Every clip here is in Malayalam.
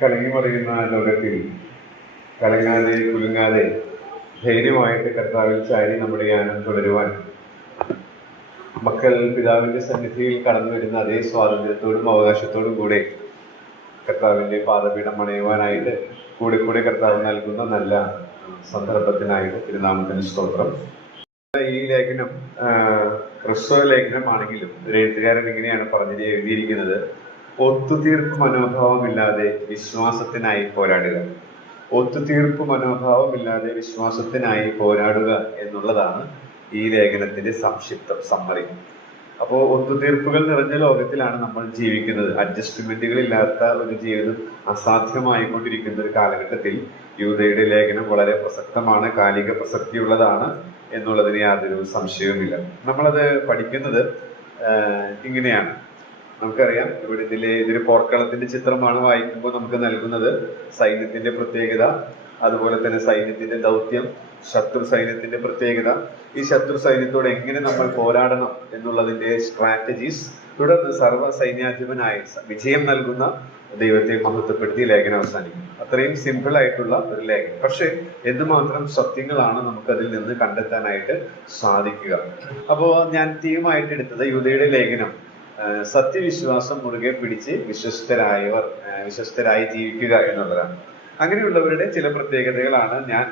കലങ്ങി മറിയുന്ന ലോകത്തിൽ കലങ്ങാതെ കുലുങ്ങാതെ ധൈര്യമായിട്ട് കർത്താവിൽ ചാരി നമ്മുടെ യാനം തുടരുവാൻ മക്കൾ പിതാവിന്റെ സന്നിധിയിൽ കടന്നു വരുന്ന അതേ സ്വാതന്ത്ര്യത്തോടും അവകാശത്തോടും കൂടെ കർത്താവിന്റെ പാദപീഠം അണയുവാനായിട്ട് കൂടെ കൂടെ കർത്താവ് നൽകുന്ന നല്ല സന്ദർഭത്തിനായിട്ട് തിരുനാമത്തിന് സ്തോത്രം. ഈ ലേഖനം ക്രിസ്തവ ലേഖനമാണെങ്കിലും ഒരു എഴുത്തുകാരൻ ഇങ്ങനെയാണ് എഴുതിയിരിക്കുന്നത്: ഒത്തുതീർപ്പ് മനോഭാവമില്ലാതെ വിശ്വാസത്തിനായി പോരാടുക. ഒത്തുതീർപ്പ് മനോഭാവമില്ലാതെ വിശ്വാസത്തിനായി പോരാടുക എന്നുള്ളതാണ് ഈ ലേഖനത്തിന്റെ സംക്ഷിപ്ത സമ്മറി. അപ്പോൾ ഒത്തുതീർപ്പുകൾ നിറഞ്ഞ ലോകത്തിലാണ് നമ്മൾ ജീവിക്കുന്നത്. അഡ്ജസ്റ്റ്മെന്റുകൾ ഇല്ലാത്ത ഒരു ജീവിതം അസാധ്യമായിക്കൊണ്ടിരിക്കുന്ന ഒരു കാലഘട്ടത്തിൽ യൂദയുടെ ലേഖനം വളരെ പ്രസക്തമാണ്, കാലിക പ്രസക്തിയുള്ളതാണ് എന്നുള്ളതിന് യാതൊരു സംശയവുമില്ല. നമ്മളത് പഠിക്കുന്നത് ഇങ്ങനെയാണ്. നമുക്കറിയാം, ഇതൊരു പോർക്കളത്തിന്റെ ചിത്രമാണ് വായിക്കുമ്പോൾ നമുക്ക് നൽകുന്നത്. സൈന്യത്തിന്റെ പ്രത്യേകത, അതുപോലെ തന്നെ സൈന്യത്തിന്റെ ദൗത്യം, ശത്രു സൈന്യത്തിന്റെ പ്രത്യേകത, ഈ ശത്രു സൈന്യത്തോട് എങ്ങനെ നമ്മൾ പോരാടണം എന്നുള്ളതിന്റെ സ്ട്രാറ്റജീസ്, തുടർന്ന് സർവ്വ സൈന്യാധിപനായി വിജയം നൽകുന്ന ദൈവത്തെ മഹത്വപ്പെടുത്തി ലേഖനം അവസാനിക്കും. അത്രയും സിമ്പിൾ ആയിട്ടുള്ള ഒരു ലേഖനം. പക്ഷെ എന്തുമാത്രം സത്യങ്ങളാണ് നമുക്കതിൽ നിന്ന് കണ്ടെത്താനായിട്ട് സാധിക്കുക. അപ്പോൾ ഞാൻ തീമായിട്ട് എടുത്തത് യൂദയുടെ ലേഖനം സത്യവിശ്വാസം മുറുകെ പിടിച്ച് വിശ്വസ്തരായി ജീവിക്കുക എന്നുള്ളതാണ്. അങ്ങനെയുള്ളവരുടെ ചില പ്രത്യേകതകളാണ് ഞാൻ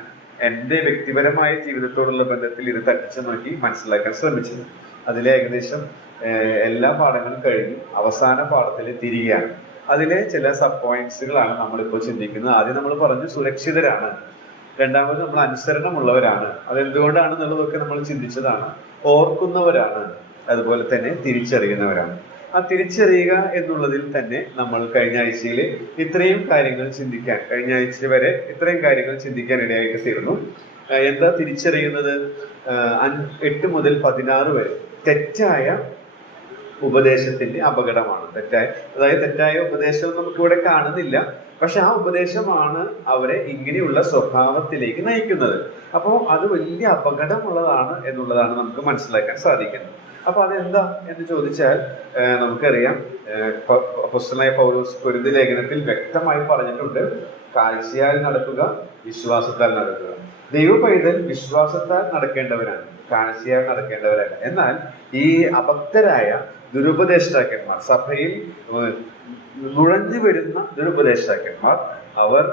എൻ്റെ വ്യക്തിപരമായ ജീവിതത്തോടുള്ള ബന്ധത്തിൽ ഇത് തട്ടിച്ചു നോക്കി മനസ്സിലാക്കാൻ ശ്രമിച്ചത്. അതിലെ ഏകദേശം എല്ലാ പാഠങ്ങളും കഴിഞ്ഞു, അവസാന പാഠത്തിൽ തിരികെയാണ്. അതിലെ ചില സബ് പോയിന്റ്സുകളാണ് നമ്മളിപ്പോൾ ചിന്തിക്കുന്നത്. ആദ്യം നമ്മൾ പറഞ്ഞു സുരക്ഷിതരാണ്, രണ്ടാമത് നമ്മൾ അനുസരണമുള്ളവരാണ്, അതെന്തുകൊണ്ടാണെന്നുള്ളതൊക്കെ നമ്മൾ ചിന്തിച്ചതാണ്. ഓർക്കുന്നവരാണ്, അതുപോലെ തന്നെ തിരിച്ചറിയുന്നവരാണ്. ആ തിരിച്ചറിയുക എന്നുള്ളതിൽ തന്നെ നമ്മൾ കഴിഞ്ഞ ആഴ്ചയിൽ ഇത്രയും കാര്യങ്ങൾ ചിന്തിക്കാൻ ഇടയായിട്ട് തീർന്നു. എന്താ തിരിച്ചറിയുന്നത്? 8 മുതൽ 16 വരെ തെറ്റായ ഉപദേശത്തിന്റെ അപകടമാണ്. തെറ്റായ ഉപദേശം നമുക്കിവിടെ കാണുന്നില്ല, പക്ഷെ ആ ഉപദേശമാണ് അവരെ ഇങ്ങനെയുള്ള സ്വഭാവത്തിലേക്ക് നയിക്കുന്നത്. അപ്പോൾ അത് വലിയ അപകടമുള്ളതാണ് എന്നുള്ളതാണ് നമുക്ക് മനസ്സിലാക്കാൻ സാധിക്കുന്നത്. അപ്പൊ അതെന്താ എന്ന് ചോദിച്ചാൽ, നമുക്കറിയാം, അപ്പോസ്തലനായ പൗലോസ് കൊരിന്ത്യർ ലേഖനത്തിൽ വ്യക്തമായി പറഞ്ഞിട്ടുണ്ട്: കാഴ്ചയാൽ നടക്കുക, വിശ്വാസത്താൽ നടക്കുക. ദൈവ പൈതൽ വിശ്വാസത്താൽ നടക്കേണ്ടവരാണ്, കാഴ്ചയാൽ നടക്കേണ്ടവരല്ല. എന്നാൽ ഈ അഭക്തരായ ദുരുപദേഷ്ടാക്കന്മാർ, സഭയിൽ നുഴഞ്ഞു വരുന്ന ദുരുപദേഷ്ടാക്കന്മാർ, അവർ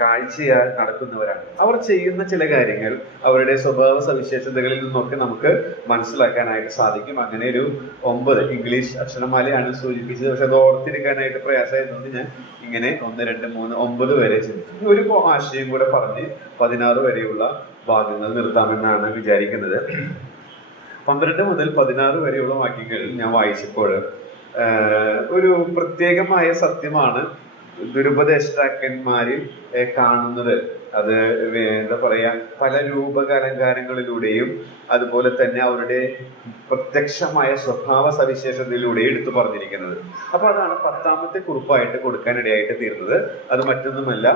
കാഴ്ചയാൽ നടക്കുന്നവരാണ്. അവർ ചെയ്യുന്ന ചില കാര്യങ്ങൾ അവരുടെ സ്വഭാവ സവിശേഷതകളിൽ നിന്നൊക്കെ നമുക്ക് മനസ്സിലാക്കാനായിട്ട് സാധിക്കും. അങ്ങനെ ഒരു 9 ഇംഗ്ലീഷ് അക്ഷരമാലയാണ് സൂചിപ്പിച്ചത്, പക്ഷെ അത് ഓർത്തിരിക്കാനായിട്ട് പ്രയാസമായതുകൊണ്ട് ഞാൻ ഇങ്ങനെ 1, 2, 3, 9 വരെ ചിന്തിച്ചു. ഒരു ആശയം കൂടെ പറഞ്ഞ് 16 വരെയുള്ള ഭാഗങ്ങൾ നിർത്താമെന്നാണ് വിചാരിക്കുന്നത്. 12 മുതൽ 16 വരെയുള്ള വാക്യങ്ങൾ ഞാൻ വായിച്ചപ്പോൾ ഒരു പ്രത്യേകമായ സത്യമാണ് ദുരുപദേഷ്ടാക്കന്മാരിൽ കാണുന്നത്. അത് എന്താ പറയാ, പല രൂപകാലങ്കാരങ്ങളിലൂടെയും അതുപോലെ തന്നെ അവരുടെ പ്രത്യക്ഷമായ സ്വഭാവ സവിശേഷതയിലൂടെ എടുത്തു പറഞ്ഞിരിക്കുന്നത്. അപ്പൊ അതാണ് 10ാമത്തെ കുറിപ്പായിട്ട് കൊടുക്കാനിടയായിട്ട് തീർന്നത്. അത് മറ്റൊന്നുമല്ല,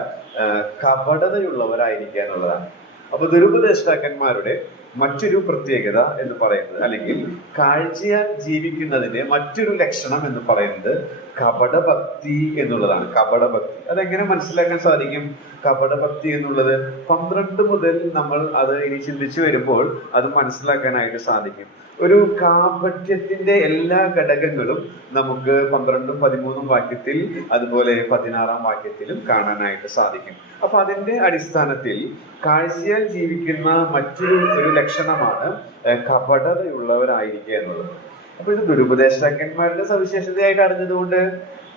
കപടതയുള്ളവരായിരിക്കുക എന്നുള്ളതാണ്. അപ്പൊ ദുരുപദേഷ്ടാക്കന്മാരുടെ മറ്റൊരു പ്രത്യേകത എന്ന് പറയുന്നത്, അല്ലെങ്കിൽ കാഴ്ചയാൽ ജീവിക്കുന്നതിന്റെ മറ്റൊരു ലക്ഷണം എന്ന് പറയുന്നത് കപടഭക്തി എന്നുള്ളതാണ്. കപടഭക്തി അതെങ്ങനെ മനസ്സിലാക്കാൻ സാധിക്കും? കപടഭക്തി എന്നുള്ളത് 12 മുതൽ നമ്മൾ അത് ഇനി ചിന്തിച്ചു വരുമ്പോൾ അത് മനസ്സിലാക്കാനായിട്ട് സാധിക്കും. ഒരു കാപട്യത്തിന്റെ എല്ലാ ഘടകങ്ങളും നമുക്ക് 12ഉം 13ഉം വാക്യത്തിൽ, അതുപോലെ 16ആം വാക്യത്തിലും കാണാനായിട്ട് സാധിക്കും. അപ്പൊ അതിന്റെ അടിസ്ഥാനത്തിൽ കാഴ്ചയാൽ ജീവിക്കുന്ന മറ്റൊരു ലക്ഷണമാണ് കപടതയുള്ളവരായിരിക്കുക എന്നുള്ളത്. അപ്പൊ ഇത് ദുരുപദേഷ്ടാക്കന്മാരുടെ സവിശേഷതയായിട്ട് അറിഞ്ഞതുകൊണ്ട്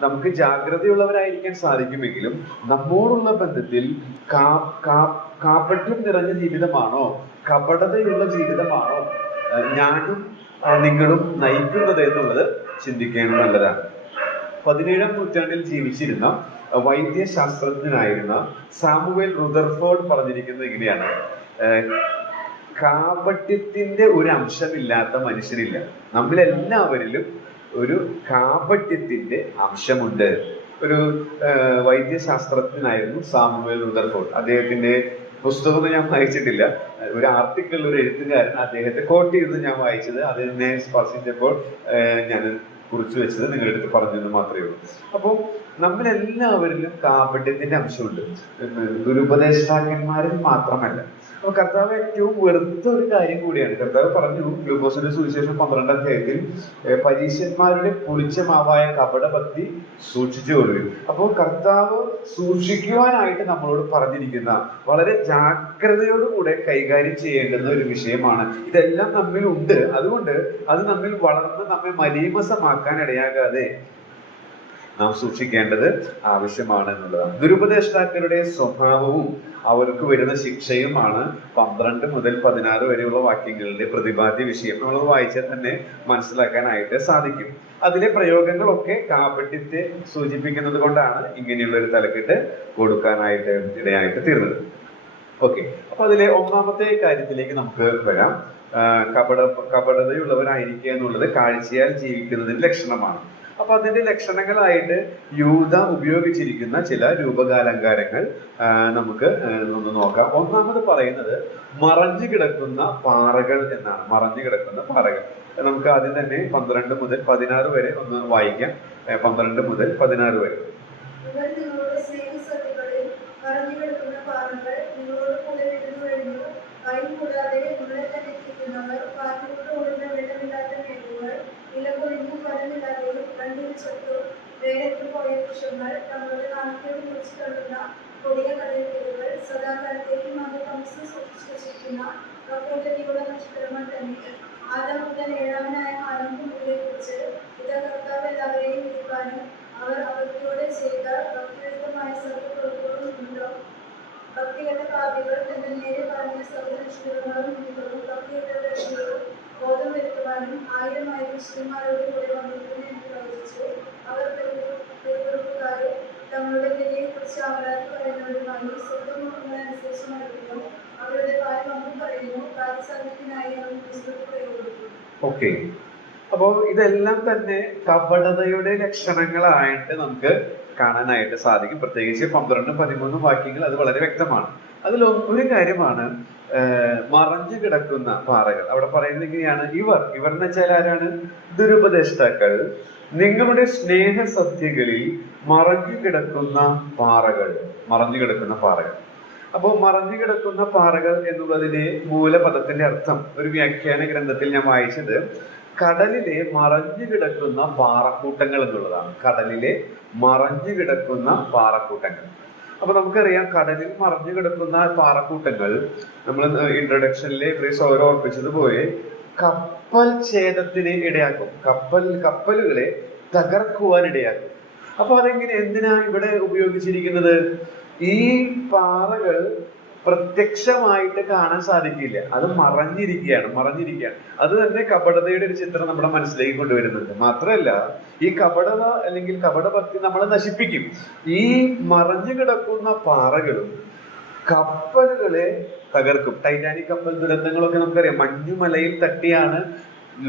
നമുക്ക് ജാഗ്രതയുള്ളവരായിരിക്കാൻ സാധിക്കുമെങ്കിലും നമ്മോടുള്ള ബന്ധത്തിൽ കാപട്യം നിറഞ്ഞ ജീവിതമാണോ, കപടതയുള്ള ജീവിതമാണോ ഞാനും നിങ്ങളും നയിക്കുന്നത് എന്നുള്ളത് ചിന്തിക്കേണ്ടത് നല്ലതാണ്. 17ാം നൂറ്റാണ്ടിൽ ജീവിച്ചിരുന്ന വൈദ്യശാസ്ത്രജ്ഞനായിരുന്ന സാമുവേൽ റുദർഫോർഡ് പറഞ്ഞിരിക്കുന്നത് ഇങ്ങനെയാണ്: കാപട്യത്തിന്റെ ഒരു അംശമില്ലാത്ത മനുഷ്യരില്ല. നമ്മളെല്ലാവരിലും ഒരു കാപട്യത്തിന്റെ അംശമുണ്ട്. ഒരു വൈദ്യശാസ്ത്രജ്ഞനായിരുന്നു സാമുവേൽ റുദർഫോർഡ്. അദ്ദേഹത്തിന്റെ പുസ്തകം ഞാൻ വായിച്ചിട്ടില്ല, ഒരു ആർട്ടിക്കിൾ, ഒരു എഴുത്തുകാരൻ അദ്ദേഹത്തെ കോട്ട് ചെയ്ത് ഞാൻ വായിച്ചത്. അതിനെ സ്പർശിച്ചപ്പോൾ ഞാൻ കുറിച്ചു വെച്ചത് നിങ്ങളുടെ അടുത്ത് പറഞ്ഞെന്ന് മാത്രമേ ഉള്ളൂ. അപ്പോൾ നമ്മളെല്ലാവരിലും കാപട്യത്തിന്റെ അംശമുണ്ട്. ദുരുപദേഷ്ടാക്കന്മാരിൽ മാത്രമല്ല. അപ്പൊ കർത്താവ് ഏറ്റവും വെറുത്ത ഒരു കാര്യം കൂടിയാണ്. കർത്താവ് പറഞ്ഞു ലൂക്കോസിന്റെ സുവിശേഷം 12-ാം അധ്യായത്തിൽ, പരീശന്മാരുടെ പുളിച്ച മാവായ കപടഭക്തി സൂക്ഷിച്ചു കൊള്ളുകയും. അപ്പോൾ കർത്താവ് സൂക്ഷിക്കുവാനായിട്ട് നമ്മളോട് പറഞ്ഞിരിക്കുന്ന വളരെ ജാഗ്രതയോടുകൂടെ കൈകാര്യം ചെയ്യേണ്ടുന്ന ഒരു വിഷയമാണ്. ഇതെല്ലാം നമ്മിൽ ഉണ്ട്. അതുകൊണ്ട് അത് നമ്മിൽ വളർന്ന് നമ്മെ മലീമസമാക്കാൻ ഇടയാകാതെ നാം സൂക്ഷിക്കേണ്ടത് ആവശ്യമാണ് എന്നുള്ളതാണ്. ദുരുപദേഷ്ടാക്കളുടെ സ്വഭാവവും അവർക്ക് വരുന്ന ശിക്ഷയുമാണ് 12 മുതൽ 16 വരെയുള്ള വാക്യങ്ങളുടെ പ്രതിപാദ്യ വിഷയം. നമ്മൾ വായിച്ചാൽ തന്നെ മനസ്സിലാക്കാനായിട്ട് സാധിക്കും. അതിലെ പ്രയോഗങ്ങളൊക്കെ കാപട്യത്തെ സൂചിപ്പിക്കുന്നത് കൊണ്ടാണ് ഇങ്ങനെയുള്ള ഒരു തലക്കെട്ട് കൊടുക്കാനായിട്ട് ഇടയായിട്ട് തീർന്നത്. ഓക്കെ, അപ്പൊ അതിലെ ഒന്നാമത്തെ കാര്യത്തിലേക്ക് നമുക്ക് വരാം. കപടതയുള്ളവരായിരിക്കുക എന്നുള്ളത് കാഴ്ചയാൽ ജീവിക്കുന്നതിന്റെ ലക്ഷണമാണ്. അപ്പൊ അതിന്റെ ലക്ഷണങ്ങളായിട്ട് യൂദ ഉപയോഗിച്ചിരിക്കുന്ന ചില രൂപകാലങ്കാരങ്ങൾ നമുക്ക് ഒന്ന് നോക്കാം. ഒന്നാമത് പറയുന്നത് മറഞ്ഞു കിടക്കുന്ന പാറകൾ എന്നാണ്. മറഞ്ഞു കിടക്കുന്ന പാറകൾ നമുക്ക് ആദ്യം തന്നെ 12 മുതൽ 16 വരെ ഒന്ന് വായിക്കാം. 12 മുതൽ 16 വരെ. ഓക്കെ, അപ്പോ ഇതെല്ലാം തന്നെ കപടതയുടെ ലക്ഷണങ്ങളായിട്ട് നമുക്ക് കാണാനായിട്ട് സാധിക്കും. പ്രത്യേകിച്ച് 12, 13 വാക്യങ്ങൾ അത് വളരെ വ്യക്തമാണ്. അതിൽ ഒരു കാര്യമാണ് മറഞ്ഞു കിടക്കുന്ന പാറകൾ. അവിടെ പറയുന്നത് എങ്ങനെയാണ്? ഇവർ എന്ന് വെച്ചാൽ ആരാണ്? ദുരുപദേഷ്ടാക്കൾ നിങ്ങളുടെ സ്നേഹസത്യകളിൽ മറഞ്ഞു കിടക്കുന്ന പാറകൾ. മറഞ്ഞു കിടക്കുന്ന പാറകൾ. അപ്പോൾ മറഞ്ഞു കിടക്കുന്ന പാറകൾ എന്നുള്ളതിന്റെ മൂലപദത്തിന്റെ അർത്ഥം ഒരു വ്യാഖ്യാന ഗ്രന്ഥത്തിൽ ഞാൻ വായിച്ചത് കടലിലെ മറഞ്ഞു കിടക്കുന്ന പാറക്കൂട്ടങ്ങൾ എന്നുള്ളതാണ്. കടലിലെ മറഞ്ഞു കിടക്കുന്ന പാറക്കൂട്ടങ്ങൾ. അപ്പൊ നമുക്കറിയാം കടലിൽ മറഞ്ഞു കിടക്കുന്ന പാറക്കൂട്ടങ്ങൾ നമ്മൾ ഇൻട്രൊഡക്ഷനിലെ ഓർപ്പിച്ചതുപോലെ കപ്പൽ ഛേദത്തിന് ഇടയാക്കും. കപ്പലുകളെ തകർക്കുവാൻ ഇടയാക്കും. അപ്പൊ എന്തിനാ ഇവിടെ ഉപയോഗിച്ചിരിക്കുന്നത്? ഈ പാറകൾ പ്രത്യക്ഷമായിട്ട് കാണാൻ സാധിക്കില്ല, അത് മറഞ്ഞിരിക്കുകയാണ്. അത് തന്നെ കപടതയുടെ ഒരു ചിത്രം നമ്മുടെ മനസ്സിലേക്ക് കൊണ്ടുവരുന്നുണ്ട്. മാത്രമല്ല ഈ കപടത അല്ലെങ്കിൽ കപടഭക്തി നമ്മളെ നശിപ്പിക്കും. ഈ മറഞ്ഞു കിടക്കുന്ന പാറകളും കപ്പലുകളെ തകർക്കും. ടൈറ്റാനിക് കപ്പൽ ദുരന്തങ്ങളൊക്കെ നമുക്കറിയാം. മഞ്ഞുമലയിൽ തട്ടിയാണ്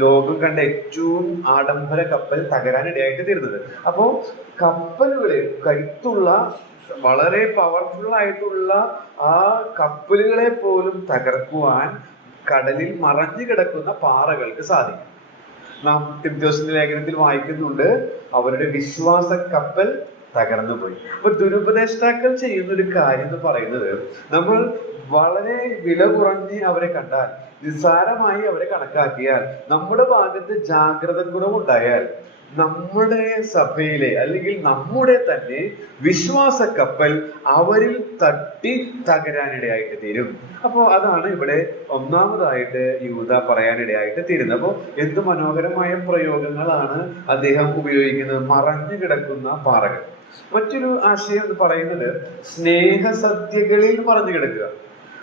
ലോകം കണ്ട ഏറ്റവും ആഡംബര കപ്പൽ തകരാനിടയായിട്ട് തീർന്നത്. അപ്പോ കപ്പലുകളെ, കരുത്തുള്ള വളരെ പവർഫുൾ ആയിട്ടുള്ള ആ കപ്പലുകളെ പോലും തകർക്കുവാൻ കടലിൽ മറഞ്ഞു കിടക്കുന്ന പാറകൾക്ക് സാധിക്കും. നാം തിമോഥെയോസിന്റെ ലേഖനത്തിൽ വായിക്കുന്നുണ്ട്, അവരുടെ വിശ്വാസ കപ്പൽ തകർന്നു പോയി. അപ്പൊ ദുരുപദേഷ്ടാക്കൾ ചെയ്യുന്ന ഒരു കാര്യം എന്ന് പറയുന്നത്, നമ്മൾ വളരെ വില കുറഞ്ഞ് അവരെ കണ്ടാൽ, നിസ്സാരമായി അവരെ കണക്കാക്കിയാൽ, നമ്മുടെ ഭാഗത്ത് ജാഗ്രത കുറവുണ്ടായാൽ നമ്മുടെ സഭയിലെ അല്ലെങ്കിൽ നമ്മുടെ തന്നെ വിശ്വാസ കപ്പൽ അവരിൽ തട്ടി തകരാനിടയായിട്ട് തീരും. അപ്പോൾ അതാണ് ഇവിടെ ഒന്നാമതായിട്ട് യൂദ പറയാനിടയായിട്ട് തീരുന്നത്. അപ്പോൾ എന്ത് മനോഹരമായ പ്രയോഗങ്ങളാണ് അദ്ദേഹം ഉപയോഗിക്കുന്നത്. മറഞ്ഞു കിടക്കുന്ന പാറകൾ. മറ്റൊരു ആശയം എന്ന് പറയുന്നത് സ്നേഹസദ്യകളിൽ മറഞ്ഞു കിടക്കുക.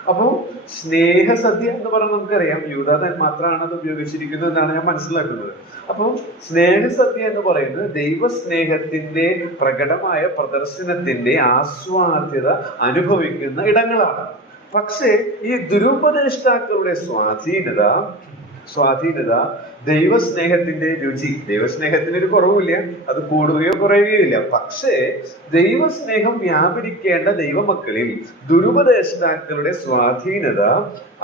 അപ്പോ സ്നേഹസദ്യ എന്ന് പറഞ്ഞാൽ നമുക്കറിയാം യൂദാ മാത്രമാണ് അത് ഉപയോഗിച്ചിരിക്കുന്നത് എന്നാണ് ഞാൻ മനസ്സിലാക്കുന്നത്. അപ്പൊ സ്നേഹസദ്യ എന്ന് പറയുന്നത് ദൈവസ്നേഹത്തിന്റെ പ്രകടമായ പ്രദർശനത്തിന്റെ ആസ്വാദ്യത അനുഭവിക്കുന്ന ഇടങ്ങളാണ്. പക്ഷേ ഈ ദുരുപദേഷ്ടാക്കളുടെ സ്വാധീനത ദൈവസ്നേഹത്തിന്റെ രുചി, ദൈവസ്നേഹത്തിന് ഒരു കുറവില്ല, അത് കൂടുകയോ കുറയുകയോ ഇല്ല. പക്ഷേ ദൈവസ്നേഹം വ്യാപരിക്കേണ്ട ദൈവമക്കളിൽ ദുരുപദേഷ്ടാക്കളുടെ സ്വാധീനത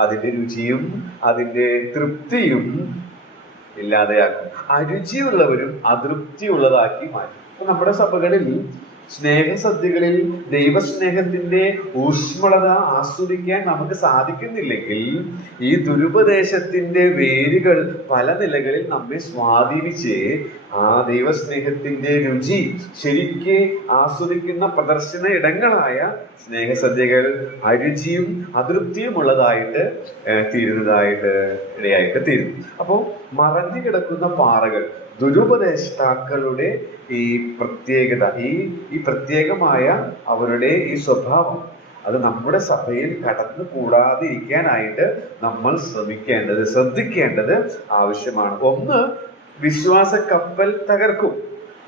അതിന്റെ രുചിയും അതിന്റെ തൃപ്തിയും ഇല്ലാതെയാക്കും. അരുചിയുള്ളവരും അതൃപ്തിയുള്ളതാക്കി മാറ്റും. അപ്പൊ നമ്മുടെ സഭകളിൽ സ്നേഹസദ്യകളിൽ ദൈവസ്നേഹത്തിന്റെ ഊഷ്മളത ആസ്വദിക്കാൻ നമുക്ക് സാധിക്കുന്നില്ലെങ്കിൽ ഈ ദുരുപദേശത്തിന്റെ വേരുകൾ പല നിലകളിൽ നമ്മെ സ്വാധീനിച്ച് ആ ദൈവസ്നേഹത്തിന്റെ രുചി ശരിക്ക് ആസ്വദിക്കുന്ന പ്രദർശന ഇടങ്ങളായ സ്നേഹസദ്യകൾ അരുചിയും അതൃപ്തിയുമുള്ളതായിട്ട് തീരുന്നതായിട്ട് ഇടയായിട്ട് തീരും. അപ്പോൾ മറഞ്ഞു കിടക്കുന്ന പാറകൾ, ദുരുപദേഷ്ടാക്കളുടെ ഈ പ്രത്യേകത, ഈ പ്രത്യേകമായ അവരുടെ ഈ സ്വഭാവം, അത് നമ്മുടെ സഭയിൽ കടന്നു കൂടാതിരിക്കാനായിട്ട് നമ്മൾ ശ്രദ്ധിക്കേണ്ടത് ആവശ്യമാണ്. ഒന്ന്, വിശ്വാസ കപ്പൽ തകർക്കും.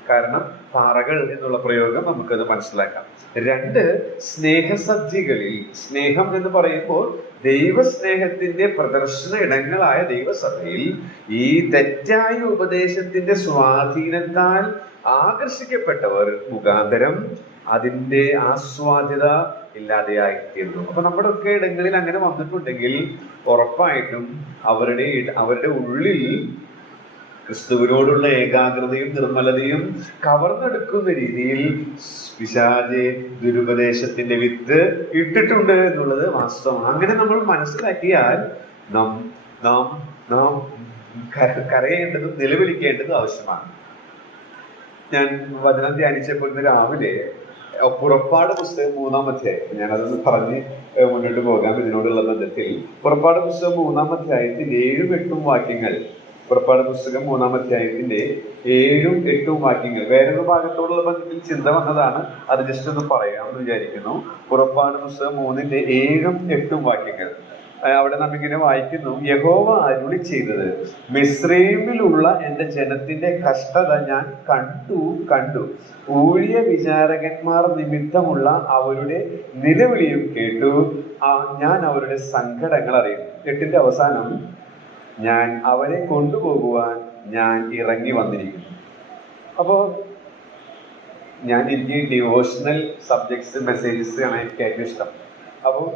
കാരണം പാറകൾ എന്നുള്ള പ്രയോഗം നമുക്കത് മനസ്സിലാക്കാം. രണ്ട്, സ്നേഹസദ്യകളിൽ, സ്നേഹം എന്ന് പറയുമ്പോൾ ദൈവസ്നേഹത്തിന്റെ പ്രദർശന ഇടങ്ങളായ ദൈവസഭയിൽ ഈ തെറ്റായ ഉപദേശത്തിന്റെ സ്വാധീനത്താൽ ആകർഷിക്കപ്പെട്ടവർ മുഖാന്തരം അതിന്റെ ആസ്വാദ്യത ഇല്ലാതെയായിത്തീരുന്നു. അപ്പൊ നമ്മുടെ ഒക്കെ ഇടങ്ങളിൽ അങ്ങനെ വന്നിട്ടുണ്ടെങ്കിൽ ഉറപ്പായിട്ടും അവരുടെ ഉള്ളിൽ ക്രിസ്തുവിനോടുള്ള ഏകാഗ്രതയും നിർമ്മലതയും കവർന്നെടുക്കുന്ന രീതിയിൽ പിശാച് ദുരുപദേശത്തിന്റെ വിത്ത് ഇട്ടിട്ടുണ്ട് എന്നുള്ളത് വാസ്തവമാണ്. അങ്ങനെ നമ്മൾ മനസ്സിലാക്കിയാൽ നാം കരയേണ്ടതും നിലവിളിക്കേണ്ടതും ആവശ്യമാണ്. ഞാൻ വചനം ധ്യാനിച്ചപ്പോൾ രാവിലെ പുറപ്പാട് പുസ്തകം 3-ാം അധ്യായം, ഞാനതൊന്ന് പറഞ്ഞ് മുന്നോട്ട് പോകാം ഇതിനോടുള്ള ബന്ധത്തിൽ. പുറപ്പാട് പുസ്തകം 3-ാം അധ്യായത്തിന്റെ 7-8 വാക്യങ്ങൾ, പുറപ്പാട് പുസ്തകം 3-ാം അധ്യായത്തിന്റെ 7-8 വാക്യങ്ങൾ വേറൊരു ഭാഗത്തോടുള്ള ബന്ധത്തിൽ ചിന്ത വന്നതാണ്. അത് ജസ്റ്റ് ഒന്ന് പറയാമെന്ന് വിചാരിക്കുന്നു. പുറപ്പാട് പുസ്തകം 3-ന്റെ 7-8 വാക്യങ്ങൾ അവിടെ നാം ഇങ്ങനെ വായിക്കുന്നു: യഹോവ അരുളി ചെയ്തത്, മിസ്രയീമിലുള്ള എന്റെ ജനത്തിന്റെ കഷ്ടത ഞാൻ കണ്ടു. ഊഴിയ വിചാരകന്മാർ നിമിത്തമുള്ള അവരുടെ നിലവിളിയും കേട്ടു. ഞാൻ അവരുടെ സങ്കടങ്ങൾ അറിയുന്നു. 8-ന്റെ അവസാനം, ഞാൻ അവരെ കൊണ്ടുപോകുവാൻ ഞാൻ ഇറങ്ങി വന്നിരിക്കുന്നു. അപ്പോ എനിക്ക് ഡിവോഷണൽ സബ്ജക്ട്സ്, മെസ്സേജസ് ആണ് എനിക്ക് ഏറ്റവും ഇഷ്ടം. അപ്പോൾ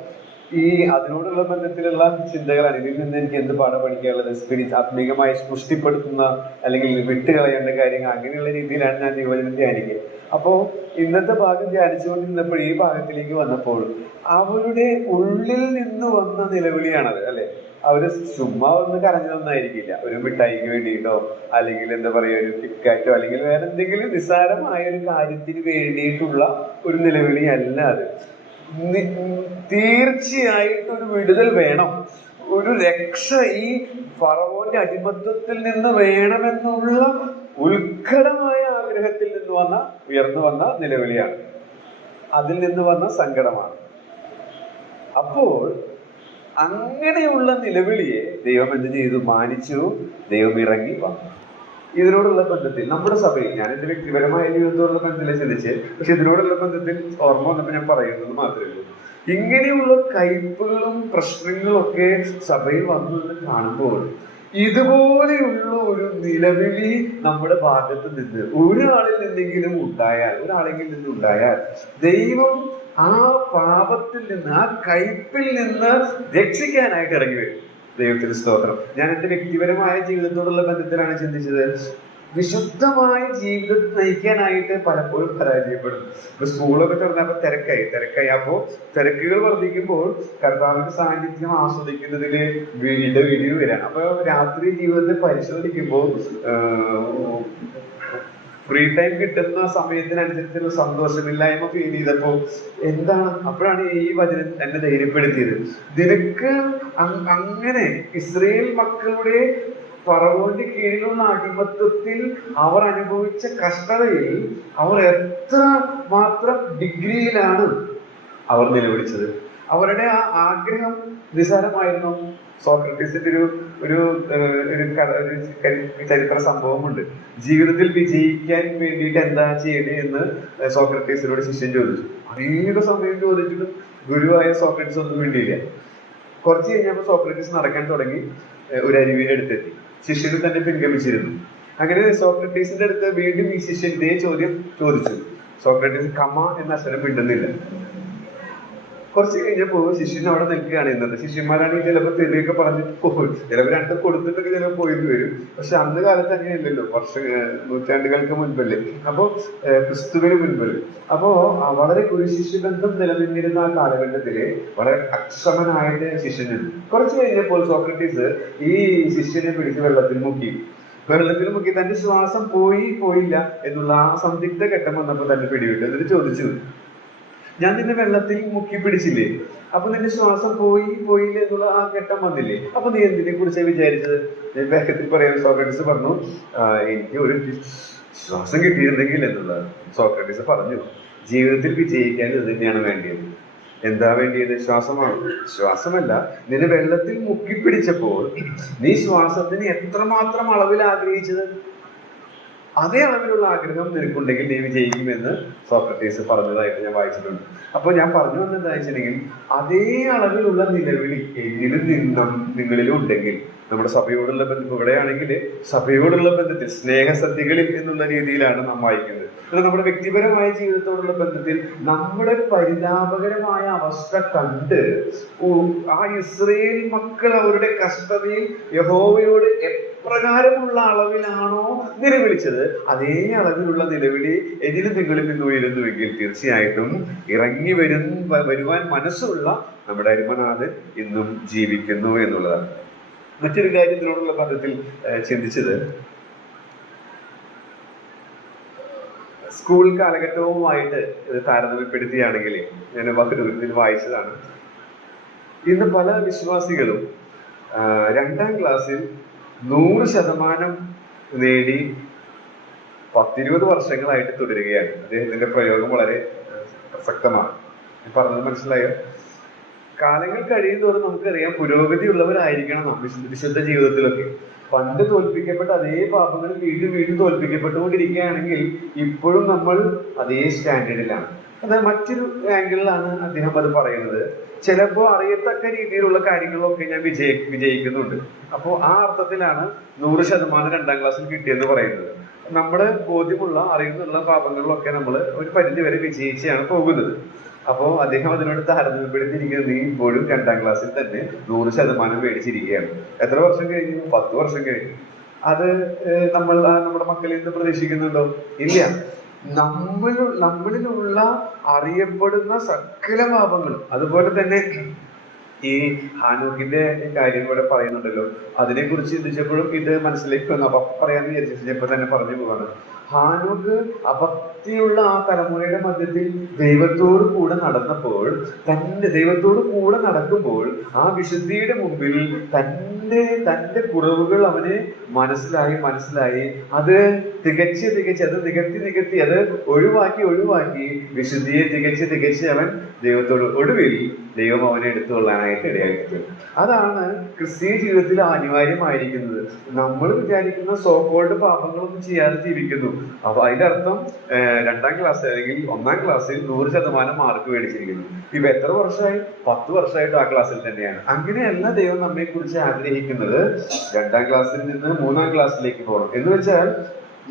അതിനോടുള്ള ബന്ധത്തിലുള്ള ചിന്തകളാണ്. ഇതിൽ നിന്ന് എനിക്ക് എന്ത് പാഠം പഠിക്കാനുള്ളത്, ആത്മീകമായി പുഷ്ടിപ്പെടുത്തുന്ന അല്ലെങ്കിൽ വിട്ടുകളയേണ്ട കാര്യങ്ങൾ, അങ്ങനെയുള്ള രീതിയിലാണ് ഞാൻ ദൈവവചനം ധ്യാനിക്കുക. അപ്പോൾ ഇന്നത്തെ ഭാഗം ധ്യാനിച്ചുകൊണ്ടിരുന്നപ്പോൾ ഈ ഭാഗത്തിലേക്ക് വന്നപ്പോൾ അവരുടെ ഉള്ളിൽ നിന്ന് വന്ന നിലവിളിയാണത്, അല്ലെ? അവര് ചുമ്മാ ഒന്ന് കരഞ്ഞതൊന്നായിരിക്കില്ല. ഒരു മിഠായിക്ക് വേണ്ടിയിട്ടോ അല്ലെങ്കിൽ എന്താ പറയുക, ഒരു കിക്കാറ്റോ അല്ലെങ്കിൽ വേറെ എന്തെങ്കിലും നിസ്സാരമായ ഒരു കാര്യത്തിന് വേണ്ടിയിട്ടുള്ള ഒരു നിലവിളിയല്ല അത്. തീർച്ചയായിട്ടും ഒരു വിടുതൽ വേണം, ഒരു രക്ഷ ഈ ഫറവോന്റെ അടിമത്വത്തിൽ നിന്ന് വേണമെന്നുള്ള ഉത്കടമായ ആഗ്രഹത്തിൽ നിന്ന് ഉയർന്നു വന്ന നിലവിളിയാണ്, അതിൽ നിന്ന് വന്ന സങ്കടമാണ്. അപ്പോൾ അങ്ങനെയുള്ള നിലവിളിയെ ദൈവം എന്ത് ചെയ്തു? മാനിച്ചു. ദൈവം ഇറങ്ങി വന്നു. ഇതിനോടുള്ള ബന്ധത്തിൽ നമ്മുടെ സഭയിൽ, ഞാൻ എന്റെ വ്യക്തിപരമായ ജീവിതത്തോടുള്ള ബന്ധത്തിൽ ചിന്തിച്ച്, പക്ഷെ ഇതിനോടുള്ള ബന്ധത്തിൽ ഓർമ്മ വന്നപ്പോൾ ഞാൻ പറയുന്നത് മാത്രമേ ഉള്ളൂ. ഇങ്ങനെയുള്ള കയ്പുകളും പ്രശ്നങ്ങളും ഒക്കെ സഭയിൽ വന്നു എന്ന് കാണുമ്പോൾ ഇതുപോലെയുള്ള ഒരു നിലവിളി നമ്മുടെ ഭാഗത്ത് നിന്ന് ഒരാളെങ്കിലും ഉണ്ടായാൽ ദൈവം ആ പാപത്തിൽ നിന്ന്, ആ കയ്പിൽ നിന്ന് രക്ഷിക്കാനായിട്ട് ഇറങ്ങി വരും. ദൈവത്തിന് സ്തോത്രം. ഞാൻ എന്റെ വ്യക്തിപരമായ ജീവിതത്തോടുള്ള ബന്ധത്തിലാണ് ചിന്തിച്ചത്. വിശുദ്ധമായ ജീവിതം നയിക്കാനായിട്ട് പലപ്പോഴും പരാജയപ്പെടും. ഇപ്പൊ സ്കൂളൊക്കെ തുറന്നപ്പോ തിരക്കായി. അപ്പോ തിരക്കുകൾ വർദ്ധിക്കുമ്പോൾ കർത്താവിന്റെ സാന്നിധ്യം ആസ്വദിക്കുന്നതിൽ ഇടിവ് വരാണ്. അപ്പൊ രാത്രി ജീവിതത്തെ പരിശോധിക്കുമ്പോൾ ഫ്രീ ടൈം കിട്ടുന്ന സമയത്തിനനുസരിച്ചുള്ള സന്തോഷമില്ലായ്മ ഫീൽ ചെയ്തപ്പോ അപ്പോഴാണ് ഈ വചനം എന്നെ ധൈര്യപ്പെടുത്തിയത്. നിനക്ക് അങ്ങനെ ഇസ്രയേൽ മക്കളുടെ ഫറവോന്റെ കീഴിലുള്ള അടിമത്വത്തിൽ അവർ അനുഭവിച്ച കഷ്ടതയിൽ അവർ എത്ര മാത്രം ഡിഗ്രിയിലാണ് അവർ നിലവിളിച്ചത്. അവരുടെ ആ ആഗ്രഹം നിസ്സാരമായിരുന്നു. സോക്രട്ടീസിന്റെ ഒരു ചരിത്ര സംഭവമുണ്ട്. ജീവിതത്തിൽ വിജയിക്കാൻ വേണ്ടിയിട്ട് എന്താ ചെയ്യണേ എന്ന് സോക്രട്ടീസിനോട് ശിഷ്യൻ ചോദിച്ചു. അനേക സമയം ചോദിച്ചിട്ടും ഗുരുവായ സോക്രട്ടീസ് ഒന്നും വേണ്ടിയില്ല. കുറച്ച് കഴിഞ്ഞപ്പോൾ സോക്രട്ടീസ് നടക്കാൻ തുടങ്ങി. ഒരു അരുവിയുടെ അടുത്തെത്തി. ശിഷ്യന് തന്നെ പിൻഗമിച്ചിരുന്നു. അങ്ങനെ സോക്രട്ടീസിന്റെ അടുത്ത് വീണ്ടും ഈ ശിഷ്യൻ ഇതേ ചോദ്യം ചോദിച്ചു. സോക്രട്ടീസ് കമ എന്ന അക്ഷരം മിണ്ടുന്നില്ല. ശിഷ്യൻ ചോദിച്ചു, നീ എന്താണ്? അപ്പോൾ സോക്രട്ടീസ് പറഞ്ഞു, ഞാൻ നിന്നോട് പറഞ്ഞില്ലേ, നീ എന്താണ്? അപ്പോൾ സോക്രട്ടീസ് പറഞ്ഞു, കുറച്ച് കഴിഞ്ഞപ്പോ ശിഷ്യൻ അവിടെ നിൽക്കുകയാണ്. ഇന്നത്തെ ശിഷ്യന്മാരാണെങ്കിൽ ചിലപ്പോൾ തെറിയൊക്കെ പറഞ്ഞിട്ട് പോകും, ചിലപ്പോൾ രണ്ടും കൊടുത്തിട്ടൊക്കെ ചിലപ്പോൾ പോയിട്ട് വരും. പക്ഷെ അന്ന് കാലത്ത് അങ്ങനെയല്ലല്ലോ, നൂറ്റാണ്ടുകൾക്ക് മുൻപല്ലേ. അപ്പോ ക്രിസ്തുവിന് മുൻപല്ലേ. അപ്പോ വളരെ ഗുരുശിഷ്യ ബന്ധം നിലനിന്നിരുന്ന ആ കാലഘട്ടത്തില് വളരെ അക്ഷമനായിട്ട് ശിഷ്യനുണ്ട്. കുറച്ച് കഴിഞ്ഞപ്പോൾ സോക്രട്ടീസ് ഈ ശിഷ്യനെ പിടിച്ച് വെള്ളത്തിൽ മുക്കി തന്റെ ശ്വാസം പോയില്ല എന്നുള്ള ആ സന്ദിഗ്ധ ഘട്ടം വന്നപ്പോൾ തന്നെ പിടിവിട്ടു. എന്നിട്ട് ചോദിച്ചു, ഞാൻ നിന്നെ വെള്ളത്തിൽ മുക്കി പിടിച്ചില്ലേ, അപ്പൊ നിന്റെ ശ്വാസം പോയില്ല എന്നുള്ള ആ ഘട്ടം വന്നില്ലേ, അപ്പൊ നീ എന്തിനെ കുറിച്ചാണ് വിചാരിച്ചത്? ഞാൻ വേഗത്തിൽ പറയാൻ സോക്രട്ടീസ് പറഞ്ഞു, എനിക്ക് ഒരു ശ്വാസം കിട്ടിയിരുന്നെങ്കിൽ എന്നുള്ളത്. സോക്രട്ടീസ് പറഞ്ഞു, ജീവിതത്തിൽ വിജയിക്കാൻ ഇത് തന്നെയാണ് വേണ്ടിയത്. എന്താ വേണ്ടിയത്? ശ്വാസമാണ്. ശ്വാസമല്ല, നിന്നെ വെള്ളത്തിൽ മുക്കിപ്പിടിച്ചപ്പോൾ നീ ശ്വാസത്തിന് എത്രമാത്രം അളവിൽ ആഗ്രഹിച്ചത്, അതേ അളവിലുള്ള ആഗ്രഹം നിനക്കുണ്ടെങ്കിൽ നീ വിജയിക്കുമെന്ന് സോക്രട്ടീസ് പറഞ്ഞതായിട്ട് ഞാൻ വായിച്ചിട്ടുണ്ട്. അപ്പൊ ഞാൻ പറഞ്ഞു വന്നത് എന്താ വെച്ചിട്ടുണ്ടെങ്കിൽ, അതേ അളവിലുള്ള നിലവിളി എന്നിലും നിങ്ങളിലും ഉണ്ടെങ്കിൽ, നമ്മുടെ സഭയോടുള്ള ബന്ധം ഇവിടെയാണെങ്കിൽ സഭയോടുള്ള ബന്ധത്തിൽ സ്നേഹസദ്യകളിൽ എന്നുള്ള രീതിയിലാണ് നാം വായിക്കുന്നത്. എന്നാൽ നമ്മുടെ വ്യക്തിപരമായ ജീവിതത്തോടുള്ള ബന്ധത്തിൽ നമ്മുടെ പരിതാപകരമായ അവസ്ഥ കണ്ട് ആ ഇസ്രയേൽ മക്കൾ അവരുടെ കഷ്ടതയിൽ യഹോവയോട് എപ്രകാരമുള്ള അളവിലാണോ നിലവിളിച്ചത്, അതേ അളവിലുള്ള നിലവിളി എന്നിലും നിങ്ങളിൽ നിന്ന് ഉയരുന്നുവെങ്കിൽ തീർച്ചയായിട്ടും ഇറങ്ങി വരുവാൻ മനസ്സുള്ള നമ്മുടെ അരുമനാഥൻ ഇന്നും ജീവിക്കുന്നു എന്നുള്ളതാണ്. മറ്റൊരു കാര്യത്തിനോടുള്ള ബന്ധത്തിൽ ചിന്തിച്ചത്, സ്കൂൾ കാലഘട്ടവുമായിട്ട് ഇത് താരതമ്യപ്പെടുത്തിയാണെങ്കിൽ ഞാൻ ബഹുരൂപത്തിൽ വായിച്ചതാണ്. ഇന്ന് പല വിശ്വാസികളും 2ാം ക്ലാസ്സിൽ 100% നേടി 10-20 വർഷങ്ങളായിട്ട് തുടരുകയാണ്. അദ്ദേഹത്തിന്റെ പ്രയോഗം വളരെ പ്രസക്തമാണ്. പറഞ്ഞത് മനസ്സിലായോ? കാലങ്ങൾ കഴിയുന്നതോറും നമുക്കറിയാം പുരോഗതി ഉള്ളവരായിരിക്കണം നാം വിശുദ്ധ ജീവിതത്തിലൊക്കെ. പണ്ട് തോൽപ്പിക്കപ്പെട്ട അതേ പാപങ്ങൾ വീണ്ടും തോൽപ്പിക്കപ്പെട്ടുകൊണ്ടിരിക്കുകയാണെങ്കിൽ ഇപ്പോഴും നമ്മൾ അതേ സ്റ്റാൻഡേർഡിലാണ്. അതായത് മറ്റൊരു ആംഗിളിലാണ് അദ്ദേഹം അത് പറയുന്നത്. ചിലപ്പോൾ അറിയത്തക്ക രീതിയിലുള്ള കാര്യങ്ങളൊക്കെ ഞാൻ വിജയിക്കുന്നുണ്ട്. അപ്പോൾ ആ അർത്ഥത്തിലാണ് 100% 2ാം ക്ലാസ്സിൽ കിട്ടിയെന്ന് പറയുന്നത്. നമ്മുടെ ബോധ്യമുള്ള അറിയുന്നുള്ള പാപങ്ങളിലൊക്കെ നമ്മൾ ഒരു പരിധി വരെ വിജയിച്ചാണ് പോകുന്നത്. അപ്പോൾ അദ്ദേഹം അതിനോട് താരതമ്യപ്പെടുത്തിയിരിക്കുന്നത്, നീ ഇപ്പോഴും 2ാം ക്ലാസ്സിൽ തന്നെ 100% മേടിച്ചിരിക്കുകയാണ്. എത്ര വർഷം കഴിഞ്ഞു? 10 വർഷം കഴിഞ്ഞു. അത് നമ്മുടെ മക്കളിൽ നിന്ന് പ്രതീക്ഷിക്കുന്നുണ്ടോ? ഇല്ല. നമ്മളിലുള്ള അറിയപ്പെടുന്ന സകല പാപങ്ങളും, അതുപോലെ തന്നെ ഈ ഹാനോക്കിന്റെ കാര്യം ഇവിടെ പറയുന്നുണ്ടല്ലോ, അതിനെ കുറിച്ച് ചിന്തിച്ചപ്പോഴും ഇത് മനസ്സിലേക്ക് വന്നു. അപ്പൊ പറയാന്ന് വിചാരിച്ചപ്പോ തന്നെ പറഞ്ഞു പോവാണ്. ഹാനോക്ക് അഭക്തിയുള്ള ആ തലമുറയുടെ മധ്യത്തിൽ ദൈവത്തോട് കൂടെ നടക്കുമ്പോൾ ആ വിശുദ്ധിയുടെ മുമ്പിൽ തന്റെ കുറവുകൾ അവന് മനസ്സിലായി അത് നികത്തി അത് ഒഴിവാക്കി വിശുദ്ധിയെ തികച്ച് അവൻ ദൈവത്തോട് ഒടുവിൽ ദൈവം അവനെ എടുത്തുകൊള്ളാനായിട്ട് ഇടയാക്കി. അതാണ് ക്രിസ്തീയ ജീവിതത്തിൽ അനിവാര്യമായിരിക്കുന്നത്. നമ്മൾ വിചാരിക്കുന്ന സോക്കോൾഡ് പാപങ്ങളൊന്നും ചെയ്യാതെ ജീവിക്കുന്നു. അപ്പൊ അതിന്റെ അർത്ഥം 2ാം ക്ലാസ് അല്ലെങ്കിൽ 1ാം ക്ലാസ്സിൽ 100% മാർക്ക് മേടിച്ചിരിക്കുന്നു. ഇപ്പൊ എത്ര വർഷമായി? 10 വർഷമായിട്ട് ആ ക്ലാസ്സിൽ തന്നെയാണ്. അങ്ങനെയല്ല ദൈവം നമ്മെ കുറിച്ച് ആഗ്രഹിക്കുന്നത്. 2ാം ക്ലാസ്സിൽ നിന്ന് 3ാം ക്ലാസ്സിലേക്ക് പോകണം എന്ന് വെച്ചാൽ